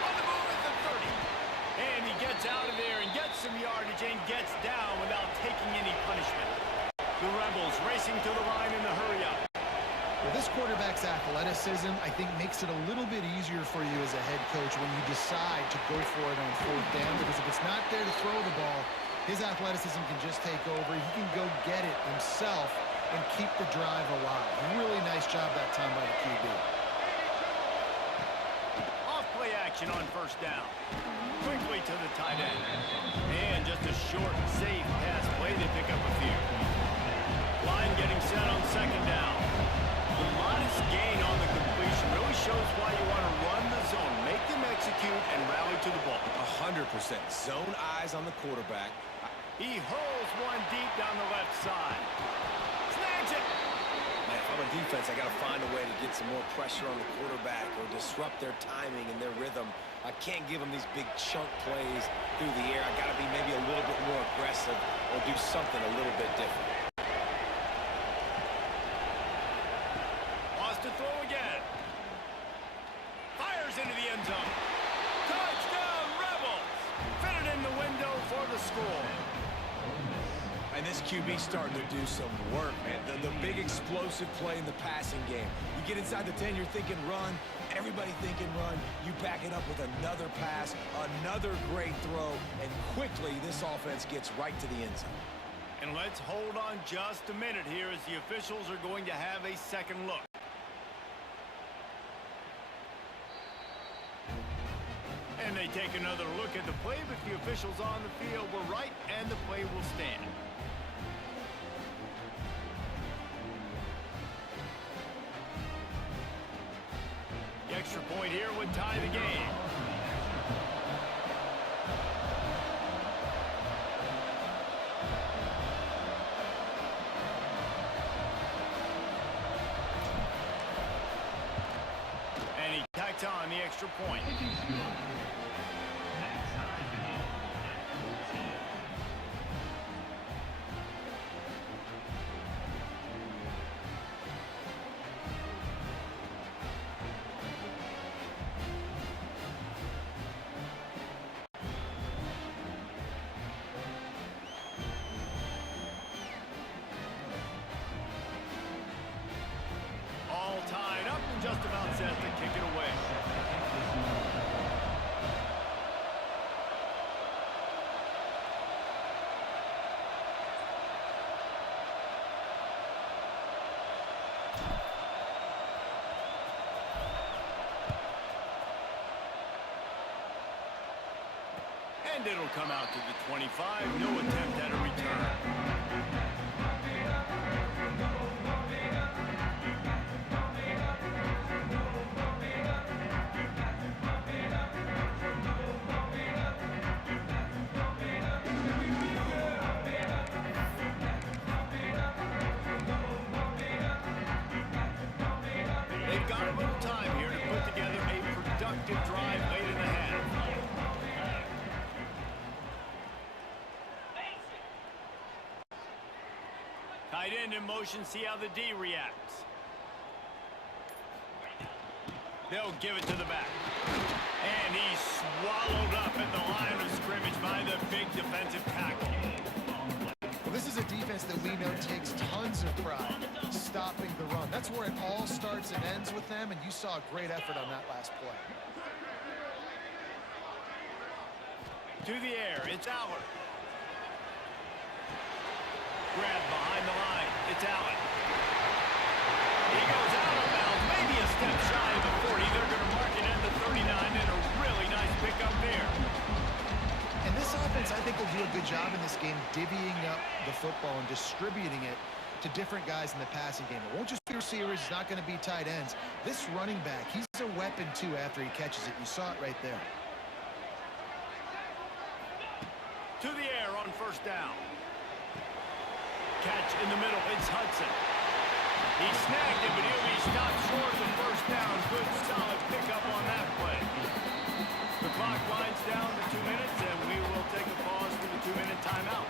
On the move at the 30. And he gets out of there and gets some yardage and gets down without taking any punishment. The Rebels racing to the line in the hurry-up. Well, this quarterback's athleticism, I think, makes it a little bit easier for you as a head coach when you decide to go for it on fourth down, because if it's not there to throw the ball, his athleticism can just take over. He can go get it himself and keep the drive alive. Really nice job that time by the QB. Off-play action on first down. Quickly to the tight end. And just a short, safe pass play to pick up a few. Line getting set on second down. The modest gain on the completion really shows why you want to run the zone, make them execute, and rally to the ball. 100%. Zone eyes on the quarterback. He hurls one deep down the left side. Snags it. Man, if I'm a defense, I got to find a way to get some more pressure on the quarterback or disrupt their timing and their rhythm. I can't give them these big chunk plays through the air. I got to be maybe a little bit more aggressive or do something a little bit different. Wants to throw again. Fires into the end zone. Touchdown, Rebels! Fitted in the window for the score. And this QB's starting to do some work, man. The big explosive play in the passing game. You get inside the 10, you're thinking run. Everybody thinking run. You back it up with another pass, another great throw, and quickly this offense gets right to the end zone. And let's hold on just a minute here as the officials are going to have a second look. And they take another look at the play, but the officials on the field were right, and the play will stand. The extra point here would tie the game. And he tacks on the extra point. All tied up and just about set to kick it away. And it'll come out to the 25. No attempt at a return. They've got a little time here to put together a productive drive late in the half. Tight end in motion, see how the D reacts. They'll give it to the back. And he's swallowed up at the line of scrimmage by the big defensive tackle. Well, this is a defense that we know takes tons of pride stopping the run. That's where it all starts and ends with them, and you saw a great effort on that last play. To the air, it's Allen. Grab behind the line, it's Allen. He goes out of bounds, maybe a step shy of the 40. They're going to mark it at the 39, and a really nice pickup there. And this offense, I think, will do a good job in this game divvying up the football and distributing it to different guys in the passing game. It won't just be receivers. It's not going to be tight ends. This running back, he's a weapon, too, after he catches it. You saw it right there. To the air on first down. Catch in the middle, it's Hudson. He snagged it, but he'll be stopped short of the first down. Good, solid pickup on that play. The clock winds down to 2 minutes, and we will take a pause for the 2-minute timeout.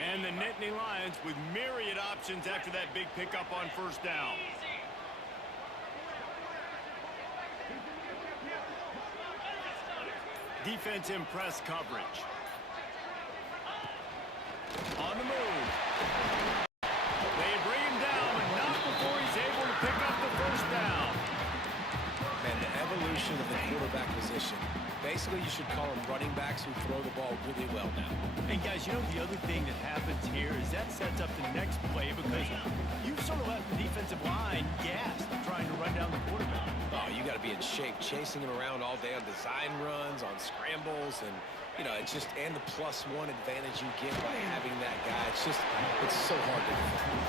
And the Nittany Lions with myriad options after that big pickup on first down. Defense in press coverage. On the move. They bring him down, but not before he's able to pick up the first down. Man, the evolution of the quarterback position. Basically, you should call them running backs who throw the ball really well now. And guys, you know the other thing that happens here is that sets up the next play because you've sort of left the defensive line gassed trying to run down the quarterback. Oh, you got to be in shape, chasing him around all day on design runs, on scrambles, and you know, it's just and the +1 advantage you get by having that guy. It's so hard to defend.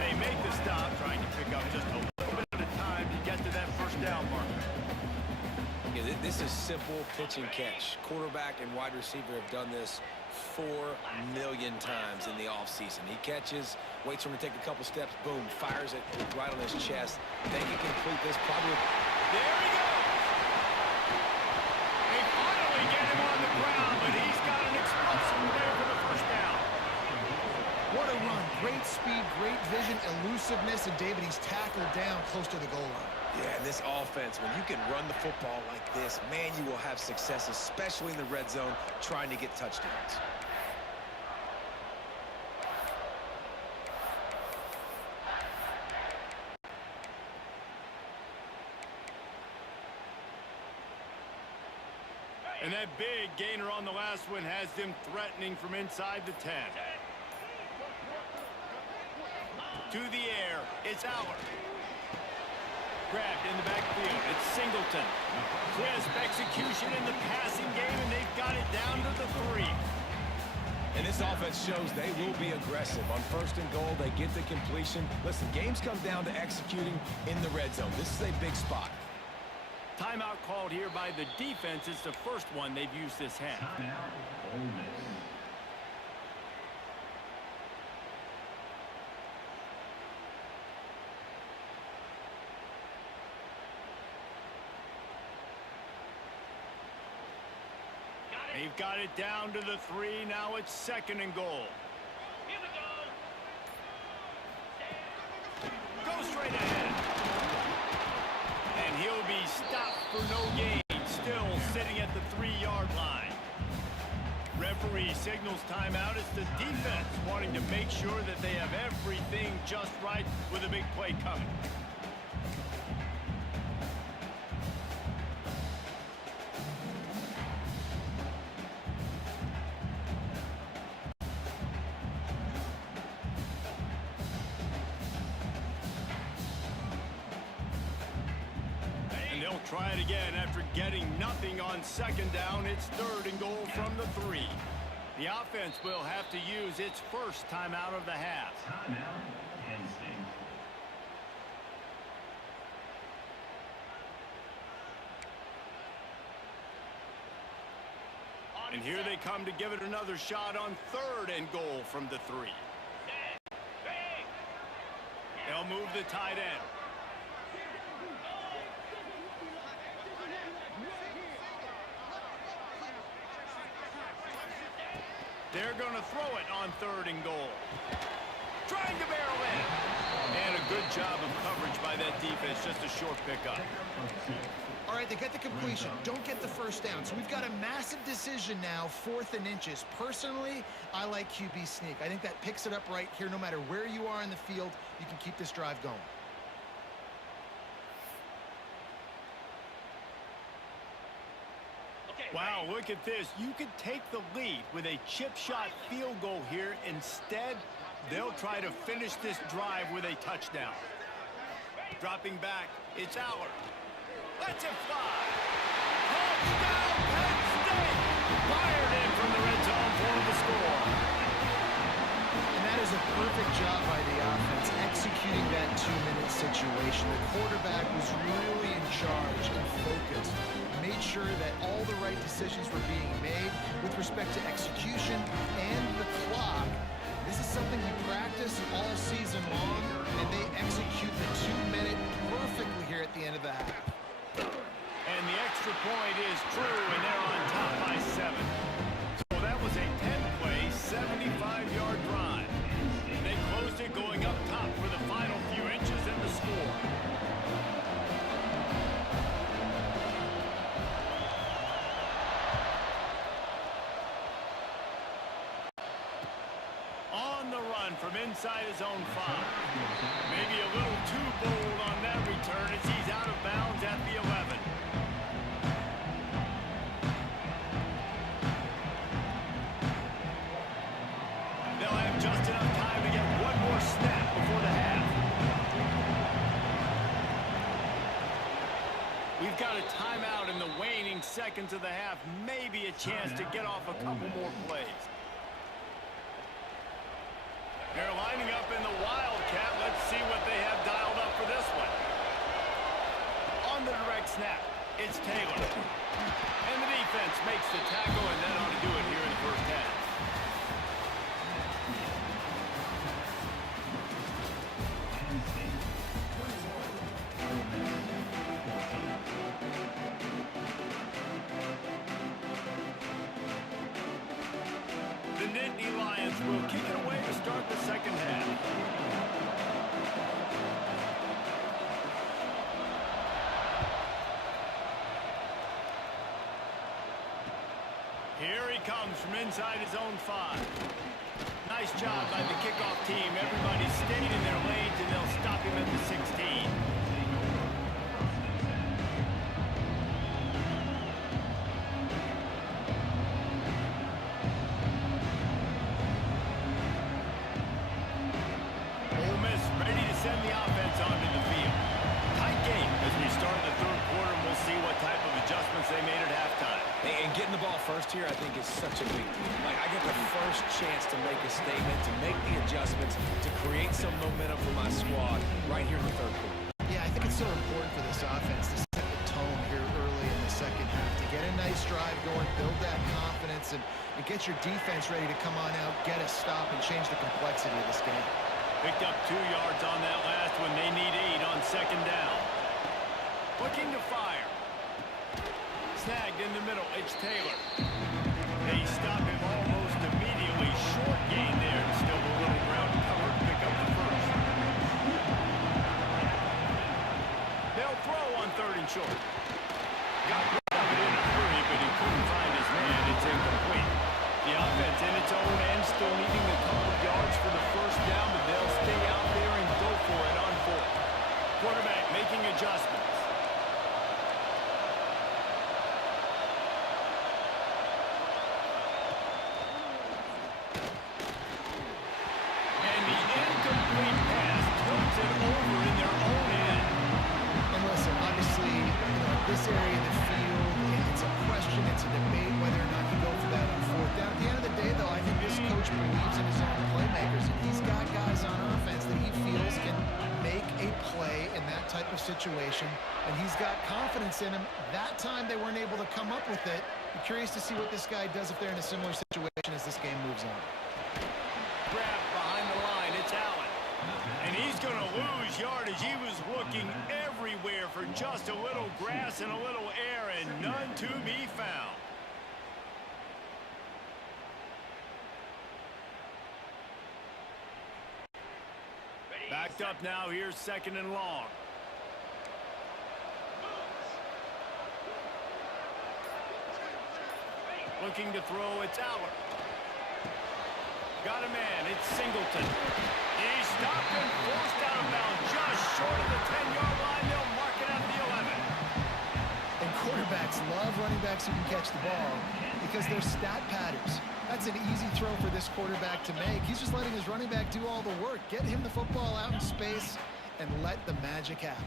They make the stop, trying to pick up just a little bit at a time to get get to that first down marker. Yeah, this is simple pitch and catch. Quarterback and wide receiver have done this 4 million times in the offseason. He catches, waits for him to take a couple steps, boom, fires it right on his chest. They can complete this probably. There he goes! They finally get him on the ground, but he's got an explosive play for the first down. What a run. Great speed, great vision, elusiveness, and David, he's tackled down close to the goal line. Yeah, and this offense, when you can run the football like this, man, you will have success, especially in the red zone, trying to get touchdowns. And that big gainer on the last one has them threatening from inside the 10. To the air, it's Howard. Grabbed in the backfield, it's Singleton. Crisp execution in the passing game, and they've got it down to the 3. And this offense shows they will be aggressive. On first and goal, they get the completion. Listen, games come down to executing in the red zone. This is a big spot. Timeout called here by the defense. It's the first one they've used this half. They've got it down to the 3. Now it's second and goal. Go straight ahead. And he'll be stopped for no gain. Still sitting at the 3-yard line. Referee signals timeout. It's the defense wanting to make sure that they have everything just right with a big play coming. Try it again after getting nothing on second down. It's third and goal from the 3. The offense will have to use its first timeout of the half. And here they come to give it another shot on third and goal from the 3. They'll move the tight end. They're going to throw it on third and goal. Trying to barrel in. And a good job of coverage by that defense. Just a short pickup. All right, they get the completion. Don't get the first down. So we've got a massive decision now, 4th and inches. Personally, I like QB sneak. I think that picks it up right here. No matter where you are in the field, you can keep this drive going. Wow, look at this. You could take the lead with a chip shot field goal here. Instead, they'll try to finish this drive with a touchdown. Dropping back, it's Howard. Let's it fly. Touchdown, Penn State. Fired in from the red zone for the score. And that is a perfect job by the offense, executing that 2-minute situation. The quarterback was really in charge and focused. Made sure that all the right decisions were being made with respect to execution and the clock. This is something we practice all season long, and they execute the 2-minute perfectly here at the end of the half. And the extra point is true, and they're on top by 7. So that was a 10-play, 75-yard drive. They closed it going up top for the final few inches in the score. On the run from inside his own 5. Maybe a little too bold on that return as he's out of bounds at the 11. They'll have just enough time to get one more snap before the half. We've got a timeout in the waning seconds of the half. Maybe a chance to get off a couple more plays. They're lining up in the Wildcat. Let's see what they have dialed up for this one. the direct snap. It's Taylor. And the defense makes the tackle, and that ought to do it here in the first half. The Nittany Lions will kick it away to start the second half. Here he comes from inside his own 5. Nice job by the kickoff team. Everybody stayed in their lanes, and they'll stop him at the 16. Ole Miss ready to send the offense onto the field. Tight game as we start the third quarter, and we'll see what type of adjustments they made at halftime. And getting the ball first here, I think, is such a big deal. Like, I get the first chance to make a statement, to make the adjustments, to create some momentum for my squad right here in the third quarter. Yeah, I think it's so important for this offense to set the tone here early in the second half, to get a nice drive going, build that confidence, and get your defense ready to come on out, get a stop, and change the complexity of this game. Picked up 2 yards on that last one. They need 8 on second down. Looking to fire. Snagged in the middle. It's Taylor. They stop him almost immediately. Short gain there. Still a little ground covered. Pick up the first. They'll throw on 3rd and short. Got rid of it in a hurry, but he couldn't find his man. It's incomplete. The offense in its own end, still needing a couple of yards for the first down, but they'll stay out there and go for it on 4th. Quarterback making adjustments. And the incomplete pass turns it over in their own end. And listen, obviously, this area of the field, it's a question, it's a debate whether or not you go for that on 4th down. At the end of the day, though, I think this coach believes in his own playmakers, and he's got guys on offense that he feels can make a play in that type of situation, and he's got confidence in him. That time they weren't able to come up with it. I'm curious to see what this guy does if they're in a similar situation as this game moves on. Grab behind the line. It's Allen. And he's going to lose yardage. He was looking everywhere for just a little grass and a little air, and none to be found. Backed up now. Here's 2nd and long. Looking to throw. It's Allen. Got a man. It's Singleton. He's stopped and forced out of bounds just short of the 10-yard line. They'll mark it at the 11. And quarterbacks love running backs who can catch the ball because they're stat patterns. That's an easy throw for this quarterback to make. He's just letting his running back do all the work. Get him the football out in space and let the magic happen.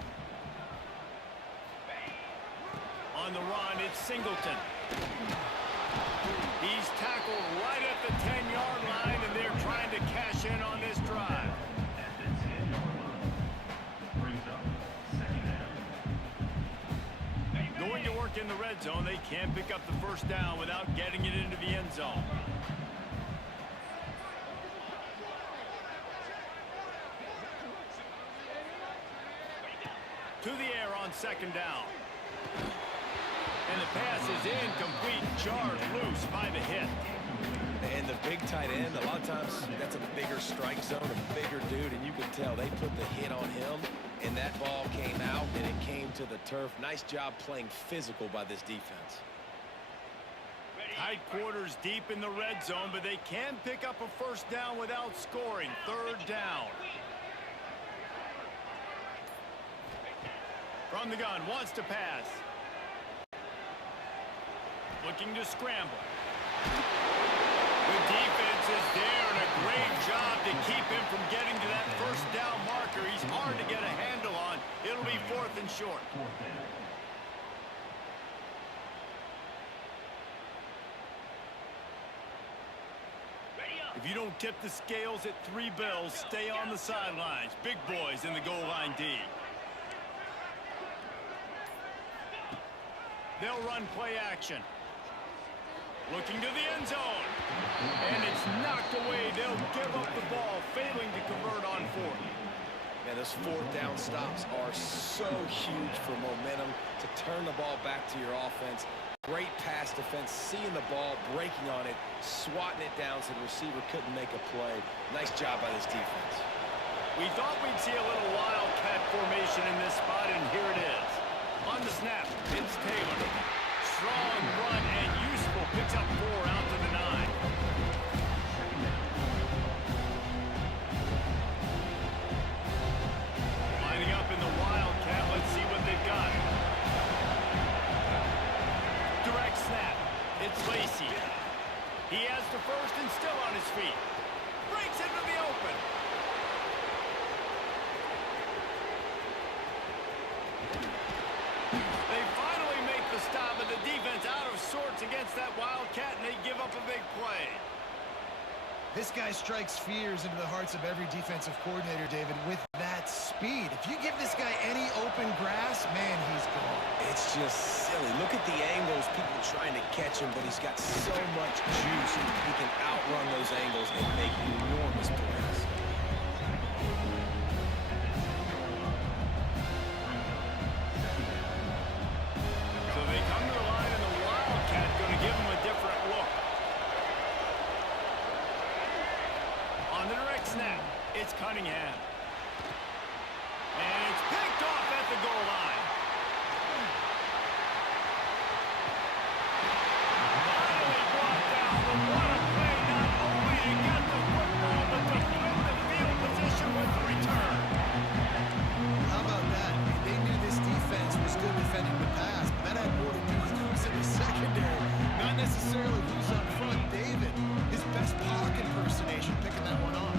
On the run, it's Singleton. He's tackled right at the 10-yard line, and they're trying to cash in on this drive. Going to work in the red zone. They can't pick up the first down without getting it into the end zone. To the air on 2nd down. And the pass is incomplete, jarred loose by the hit. And the big tight end, a lot of times that's a bigger strike zone, a bigger dude, and you can tell they put the hit on him, and that ball came out, and it came to the turf. Nice job playing physical by this defense. Tight quarters deep in the red zone, but they can pick up a first down without scoring. 3rd down. From the gun, wants to pass. Looking to scramble. The defense is there, and a great job to keep him from getting to that first down marker. He's hard to get a handle on. It'll be 4th and short. If you don't tip the scales at 3 bills, stay on the sidelines. Big boys in the goal line D. They'll run play action. Looking to the end zone. And it's knocked away. They'll give up the ball, failing to convert on fourth. Man, those fourth down stops are so huge for momentum to turn the ball back to your offense. Great pass defense, seeing the ball, breaking on it, swatting it down so the receiver couldn't make a play. Nice job by this defense. We thought we'd see a little wildcat formation in this spot, and here it is. On the snap, it's Taylor. Strong run and useful. Picks up 4 out to the 9. Lining up in the wildcat. Let's see what they've got. Direct snap. It's Lacy. He has the first and still on his feet. Breaks into the open. They finally make the stop, but the defense out of sorts against that wildcat, and they give up a big play. This guy strikes fears into the hearts of every defensive coordinator, David, with that speed. If you give this guy any open grass, man, he's gone. It's just silly. Look at the angles, people trying to catch him, but he's got so much juice. He can outrun those angles and make enormous plays. So they come to the line, and the wildcat going to give him a different look. On the direct snap, it's Cunningham. And it's picked off at the goal line. Finally brought down, but what a play, not only to get the football, but to flip the field position with the return. How about that? I mean, they knew this defense was good defending the pass, but that had more to do with who's in the secondary, not necessarily who's up front. David, his best pocket impersonation, picking that one off.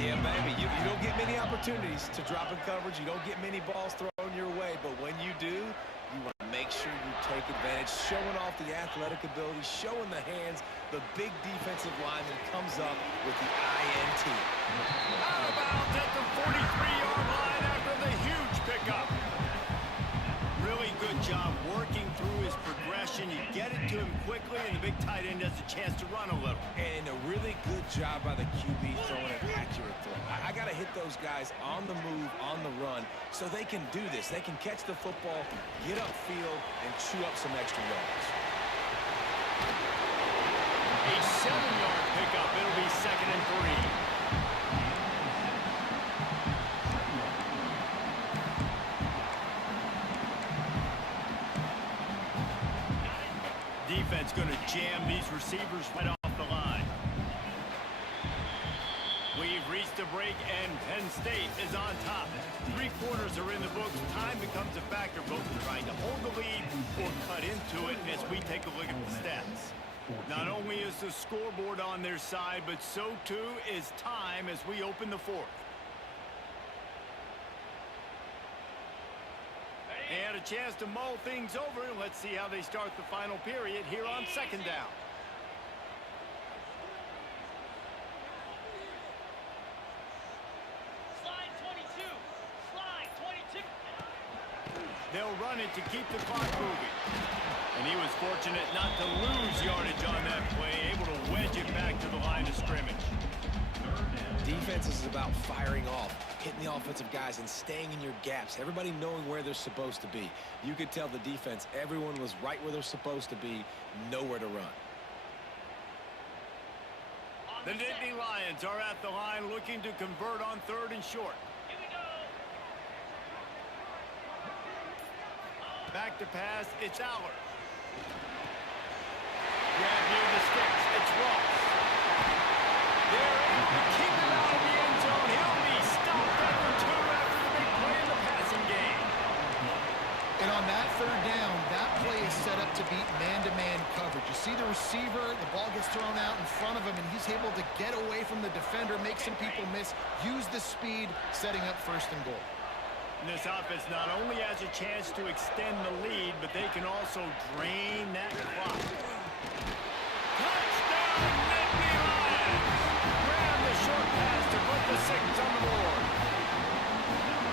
Yeah, baby, you don't get many opportunities to drop in coverage. You don't get many balls thrown your way, but when you do, you want to make sure you take advantage, showing off the athletic ability, showing the hands. The big defensive lineman comes up with the INT. Out of bounds at the 43-yard line after the huge pickup. Really good job working through his progression. You get it to him quickly, and the big tight end has a chance to run a little. And a really good job by the QB throwing an accurate throw. I got to hit those guys on the move, on the run, so they can do this. They can catch the football, get upfield, and chew up some extra yards. A 7-yard pickup. It'll be 2nd and 3. Defense going to jam these receivers right off the line. We've reached a break, and Penn State is on top. 3 quarters are in the books. Time becomes a factor, both in trying to hold the lead or cut into it. And as we take a look at the stats, not only is the scoreboard on their side, but so too is time as we open the 4th. And a chance to mull things over. Let's see how they start the final period here on 2nd down. Slide 22. Slide 22. They'll run it to keep the clock moving. And he was fortunate not to lose yardage on that play, able to wedge it back to the line of scrimmage. Defense is about firing off, hitting the offensive guys and staying in your gaps, everybody knowing where they're supposed to be. You could tell the defense, everyone was right where they're supposed to be, nowhere to run. The Nittany Lions are at the line looking to convert on 3rd and short. Here we go. Back to pass, it's Aller. Grab near the sticks, it's Ross. They're able to keep him out of the end zone. He'll be stopped after 2 after the big play in the passing game. And on that 3rd down, that play is set up to beat man-to-man coverage. You see the receiver, the ball gets thrown out in front of him, and he's able to get away from the defender, make some people miss, use the speed, setting up 1st and goal. And this offense not only has a chance to extend the lead, but they can also drain that clock. Touchdown, Nittany Lions! Grab the short pass to put the 6 on the board.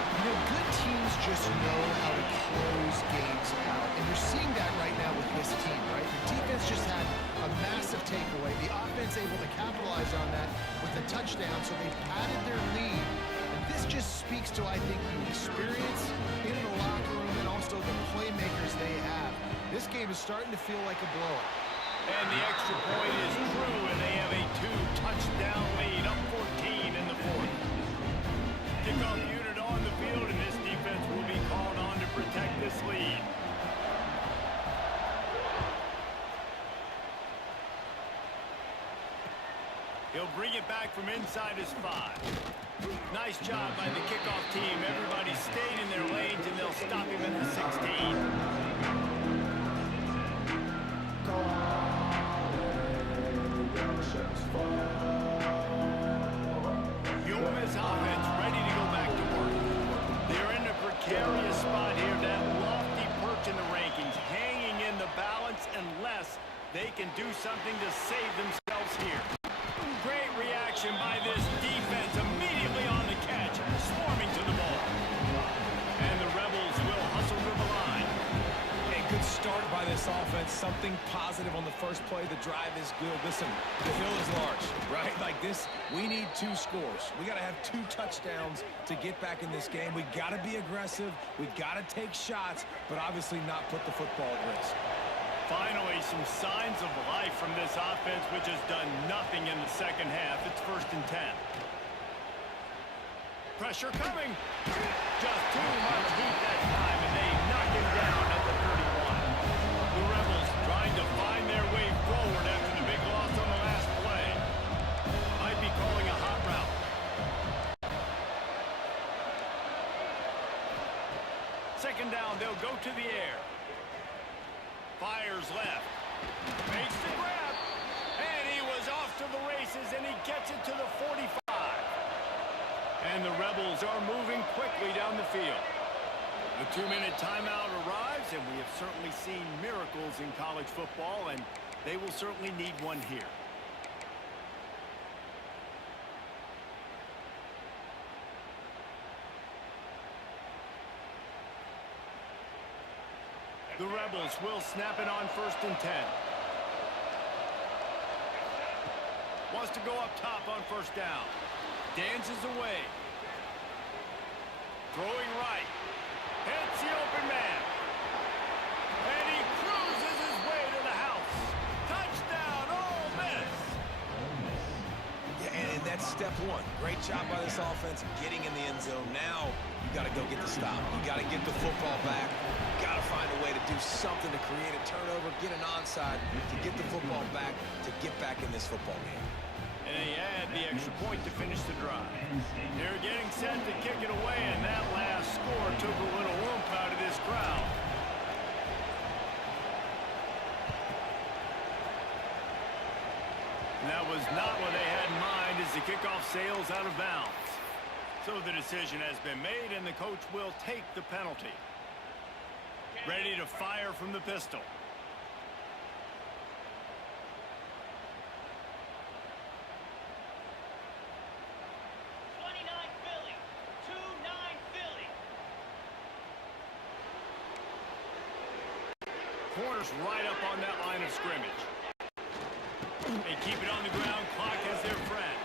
You know, good teams just know how to close games out, and you're seeing that right now. defense able to capitalize on that with a touchdown, so they padded their lead. And this just speaks to, I think, the experience in the locker room and also the playmakers they have. This game is starting to feel like a blowout. And the extra point is true, and they have a 2-touchdown lead, up 14 in the fourth. Kickoff unit on the field, and this defense will be called on to protect this lead. He'll bring it back from inside his 5. Nice job by the kickoff team. Everybody stayed in their lanes, and they'll stop him at the 16. UMS offense ready to go back to work. They're in a precarious spot here, that lofty perch in the rankings, hanging in the balance unless they can do something to save themselves here. Great reaction by this defense, immediately on the catch, swarming to the ball. And the Rebels will hustle to the line. A good start by this offense. Something positive on the first play. The drive is good. Listen, the hill is large, right? Like this, we need 2 scores. We got to have 2 touchdowns to get back in this game. We got to be aggressive. We got to take shots, but obviously not put the football at risk. Finally, some signs of life from this offense, which has done nothing in the second half. It's 1st and 10. Pressure coming. Just too much heat that time, and they knock him down at the 31. The Rebels trying to find their way forward after the big loss on the last play. Might be calling a hot route. Second down, they'll go to the air. Fires left. Makes the grab. And he was off to the races, and he gets it to the 45. And the Rebels are moving quickly down the field. The 2-minute timeout arrives, and we have certainly seen miracles in college football, and they will certainly need one here. The Rebels will snap it on 1st and 10. Wants to go up top on 1st down. Dances away. Throwing right. Hits the open man. And he cruises his way to the house. Touchdown, Ole Miss. Yeah, and that's step 1. Great job by this offense getting in the end zone. Now you got to go get the stop. You got to get the football back. You got to find a way to do something to create a turnover, get an onside, to get the football back, to get back in this football game. And they add the extra point to finish the drive. They're getting set to kick it away, and that last score took a little oomph out of this crowd. And that was not what they had in mind as the kickoff sails out of bounds. So the decision has been made, and the coach will take the penalty. Ready to fire from the pistol. Corners right up on that line of scrimmage. They keep it on the ground. Clock as their friend.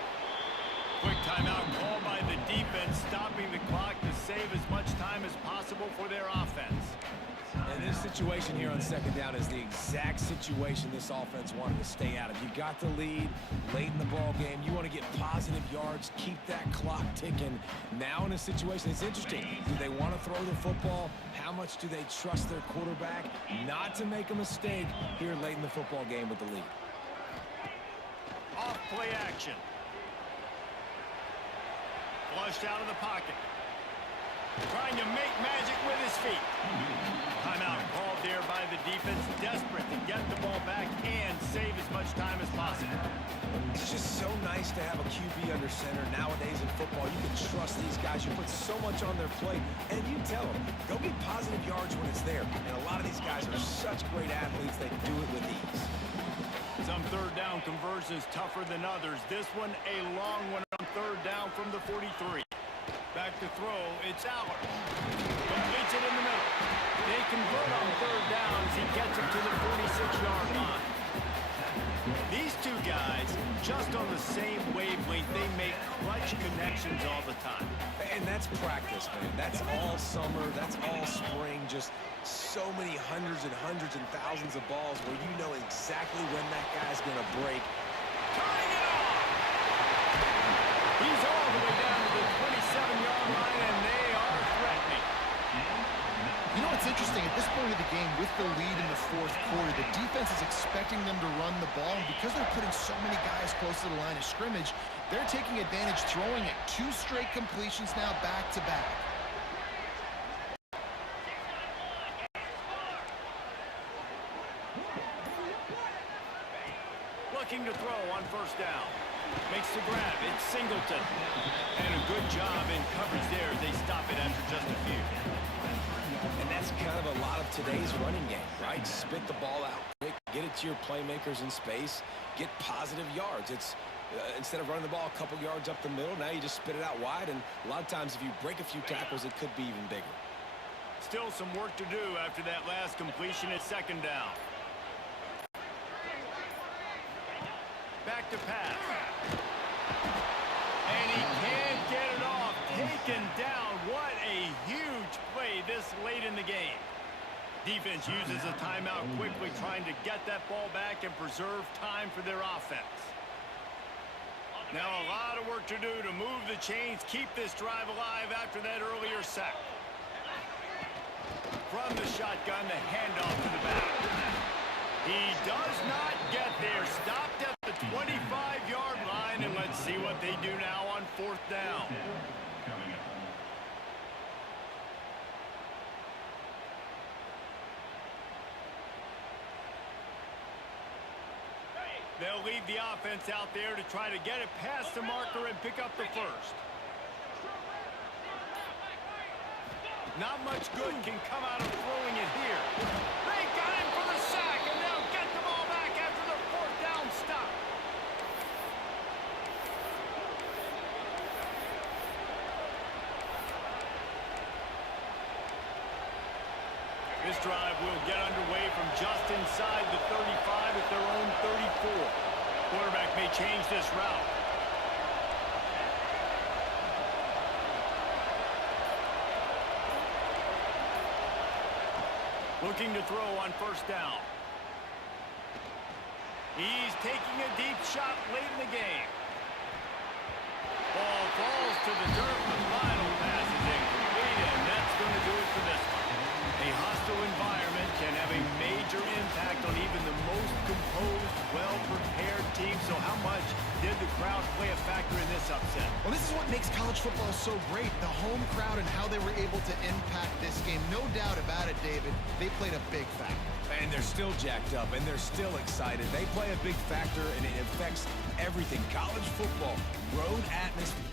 Quick timeout called by the defense, stopping the clock to save as much time as possible for their offense. And this situation here on 2nd down is the exact situation this offense wanted to stay out of. You got the lead late in the ball game. You want to get positive yards, keep that clock ticking. Now in a situation, it's interesting. Do they want to throw the football? How much do they trust their quarterback not to make a mistake here late in the football game with the lead? Off play action. Flushed out of the pocket. Trying to make magic with his feet. Timeout called there by the defense, desperate to get the ball back and save as much time as possible. It's just so nice to have a QB under center. Nowadays in football, you can trust these guys. You put so much on their plate, and you tell them, go get positive yards when it's there. And a lot of these guys are such great athletes, they do it with ease. Some 3rd down conversions tougher than others. This one, a long one on 3rd down from the 43. Back to throw, it's Aller. Completes it in the middle. They convert on 3rd down as he gets it to the 46-yard line. These two guys, just on the same wavelength, they make clutch connections all the time. And that's practice, man. That's all summer. That's all spring. Just so many hundreds and thousands of balls where you know exactly when that guy's going to break. Tying it off! He's all the way down to the 27-yard line, and they are threatening. You know what's interesting? At this point of the game, with the lead in the fourth quarter, the defense is expecting them to run the ball. And because they're putting so many guys close to the line of scrimmage, they're taking advantage, throwing it 2 straight completions now back-to-back. Looking to throw on first down. Makes the grab. It's Singleton. And a good job in coverage there. They stop it after just a few. And that's kind of a lot of today's running game, right? Spit the ball out quick, get it to your playmakers in space, get positive yards. It's instead of running the ball a couple yards up the middle, now you just spit it out wide, and a lot of times if you break a few tackles, it could be even bigger. Still some work to do after that last completion at second down. Back to pass. And he can't get it off. Taken down. What a huge play this late in the game. Defense uses a timeout quickly, trying to get that ball back and preserve time for their offense. Now a lot of work to do to move the chains, keep this drive alive after that earlier sack. From the shotgun, the handoff to the back. He does not get there. Stopped at the 25-yard line, and let's see what they do now on fourth down. They'll leave the offense out there to try to get it past the marker and pick up the first. Not much good can come out of throwing it here. They got him for the sack, and they'll get the ball back after the fourth down stop. This drive will get underway from just inside the 35 at their own 34. Quarterback may change this route. Looking to throw on first down. He's taking a deep shot late in the game. Ball falls to the dirt. The final pass is incomplete, and that's going to do it for this one. A hostile environment can have a major impact on even the most composed, well-prepared team. So how much did the crowd play a factor in this upset? Well, this is what makes college football so great, the home crowd and how they were able to impact this game. No doubt about it, David. They played a big factor. And they're still jacked up, and they're still excited. They play a big factor, and it affects everything. College football, road atmosphere.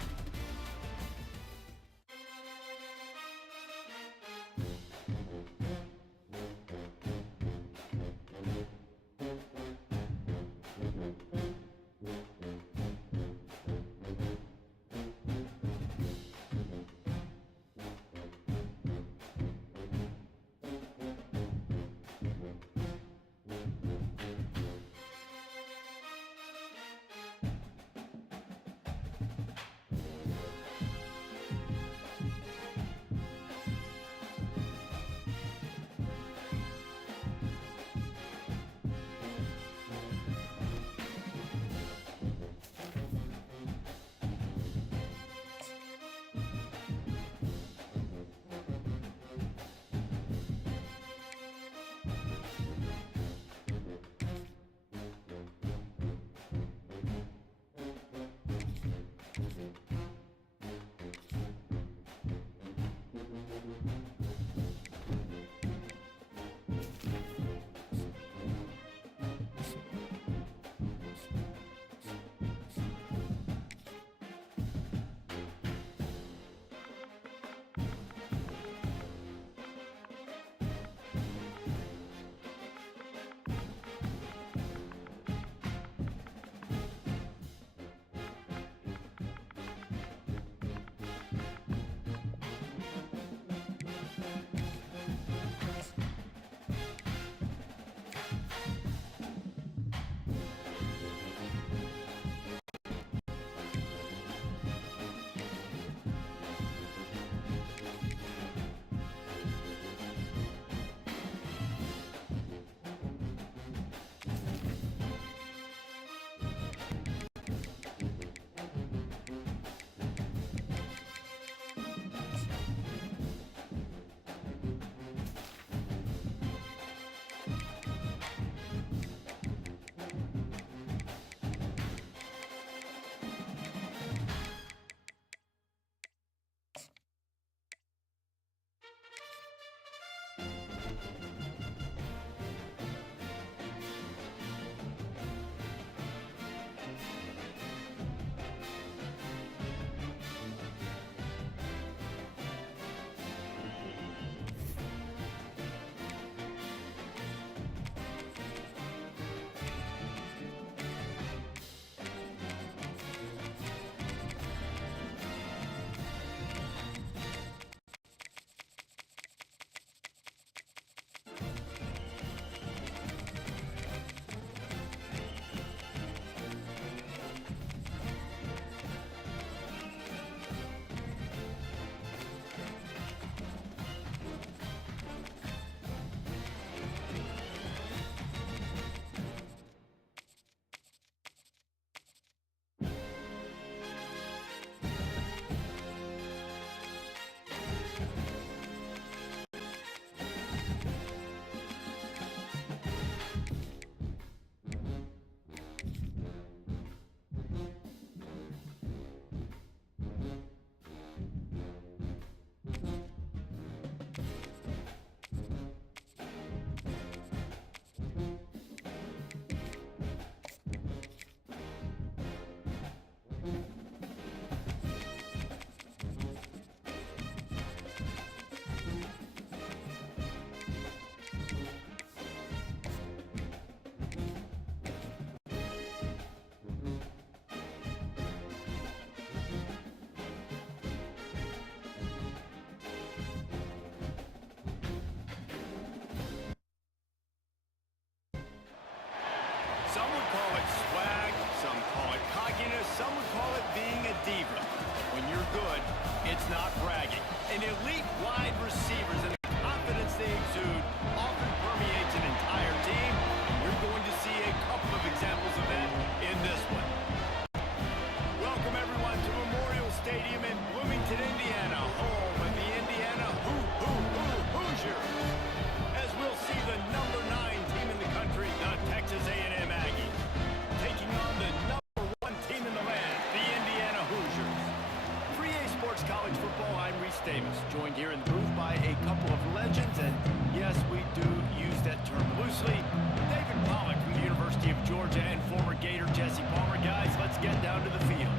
Davis, joined here in the booth by a couple of legends, and yes, we do use that term loosely. David Pollock from the University of Georgia and former Gator Jesse Palmer. Guys, let's get down to the field.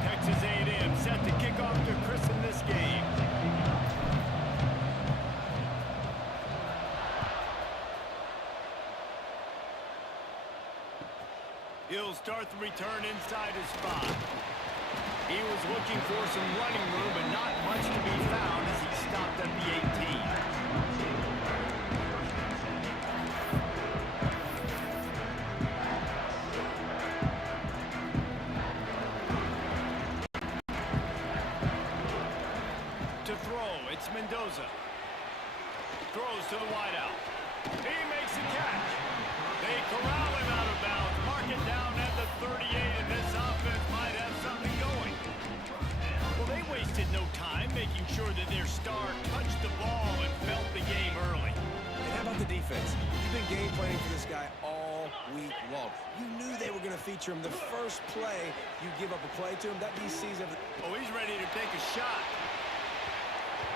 Texas A&M set to kick off to christen this game. He'll start the return inside his spot. He was looking for some running room, but not much to be found as he stopped at the 18. To throw, it's Mendoza. Throws to the wideout. He makes a catch. They corral him out of bounds. Mark it down at the 38, and this offense might have something going. Well, they wasted no time making sure that their star touched the ball and felt the game early. And how about the defense? You've been game planning for this guy all week long. You knew they were going to feature him. The first play, you give up a play to him, that DC's everything. Oh, he's ready to take a shot.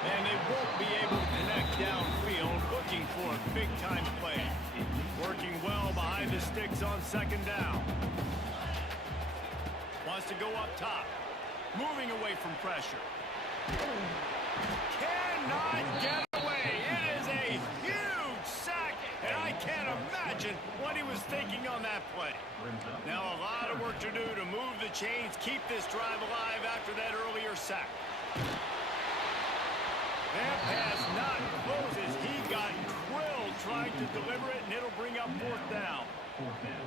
And they won't be able to connect downfield, looking for a big-time play. Working well behind the sticks on second down. Wants to go up top. Moving away from pressure. Cannot get away. It is a huge sack, and I can't imagine what he was thinking on that play. Now a lot of work to do to move the chains, keep this drive alive after that earlier sack. That pass not close as he got drilled trying to deliver it, and it'll bring up fourth down.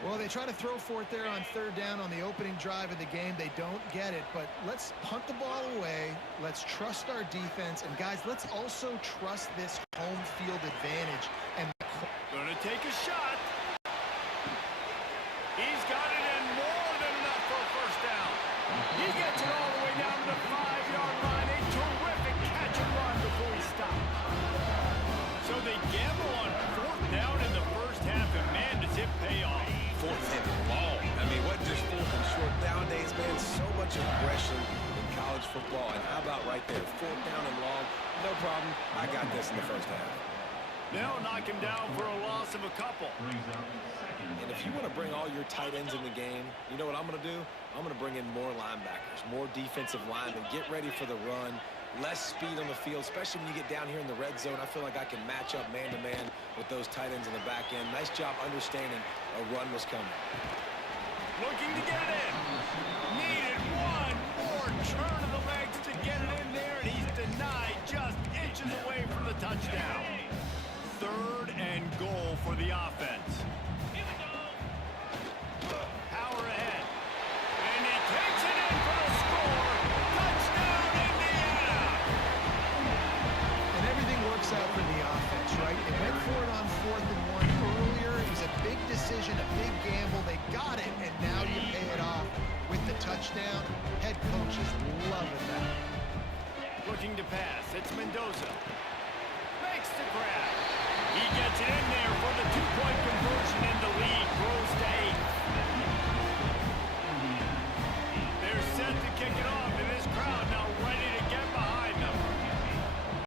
Well, they try to throw for it there on third down on the opening drive of the game. They don't get it, but let's punt the ball away. Let's trust our defense. And, guys, let's also trust this home field advantage. And gonna take a shot. He's got it in more than enough for a first down. He gets it all the way down to the 5-yard line. A terrific catch and run before he stopped. So they gamble on fourth down in the first half, and man, does it pay off. Fourth and long. I mean, what just fourth and short? Nowadays, man, so much aggression in college football. And how about right there? Fourth down and long. No problem. I got this in the first half. They'll knock him down for a loss of a couple. And if you want to bring all your tight ends in the game, you know what I'm going to do? I'm going to bring in more linebackers, more defensive linemen. Get ready for the run. Less speed on the field, especially when you get down here in the red zone. I feel like I can match up man-to-man with those tight ends in the back end. Nice job understanding a run was coming. Looking to get it in. Needed one more turn of the legs to get it in there, and he's denied just inches away from the touchdown. Third and goal for the offense.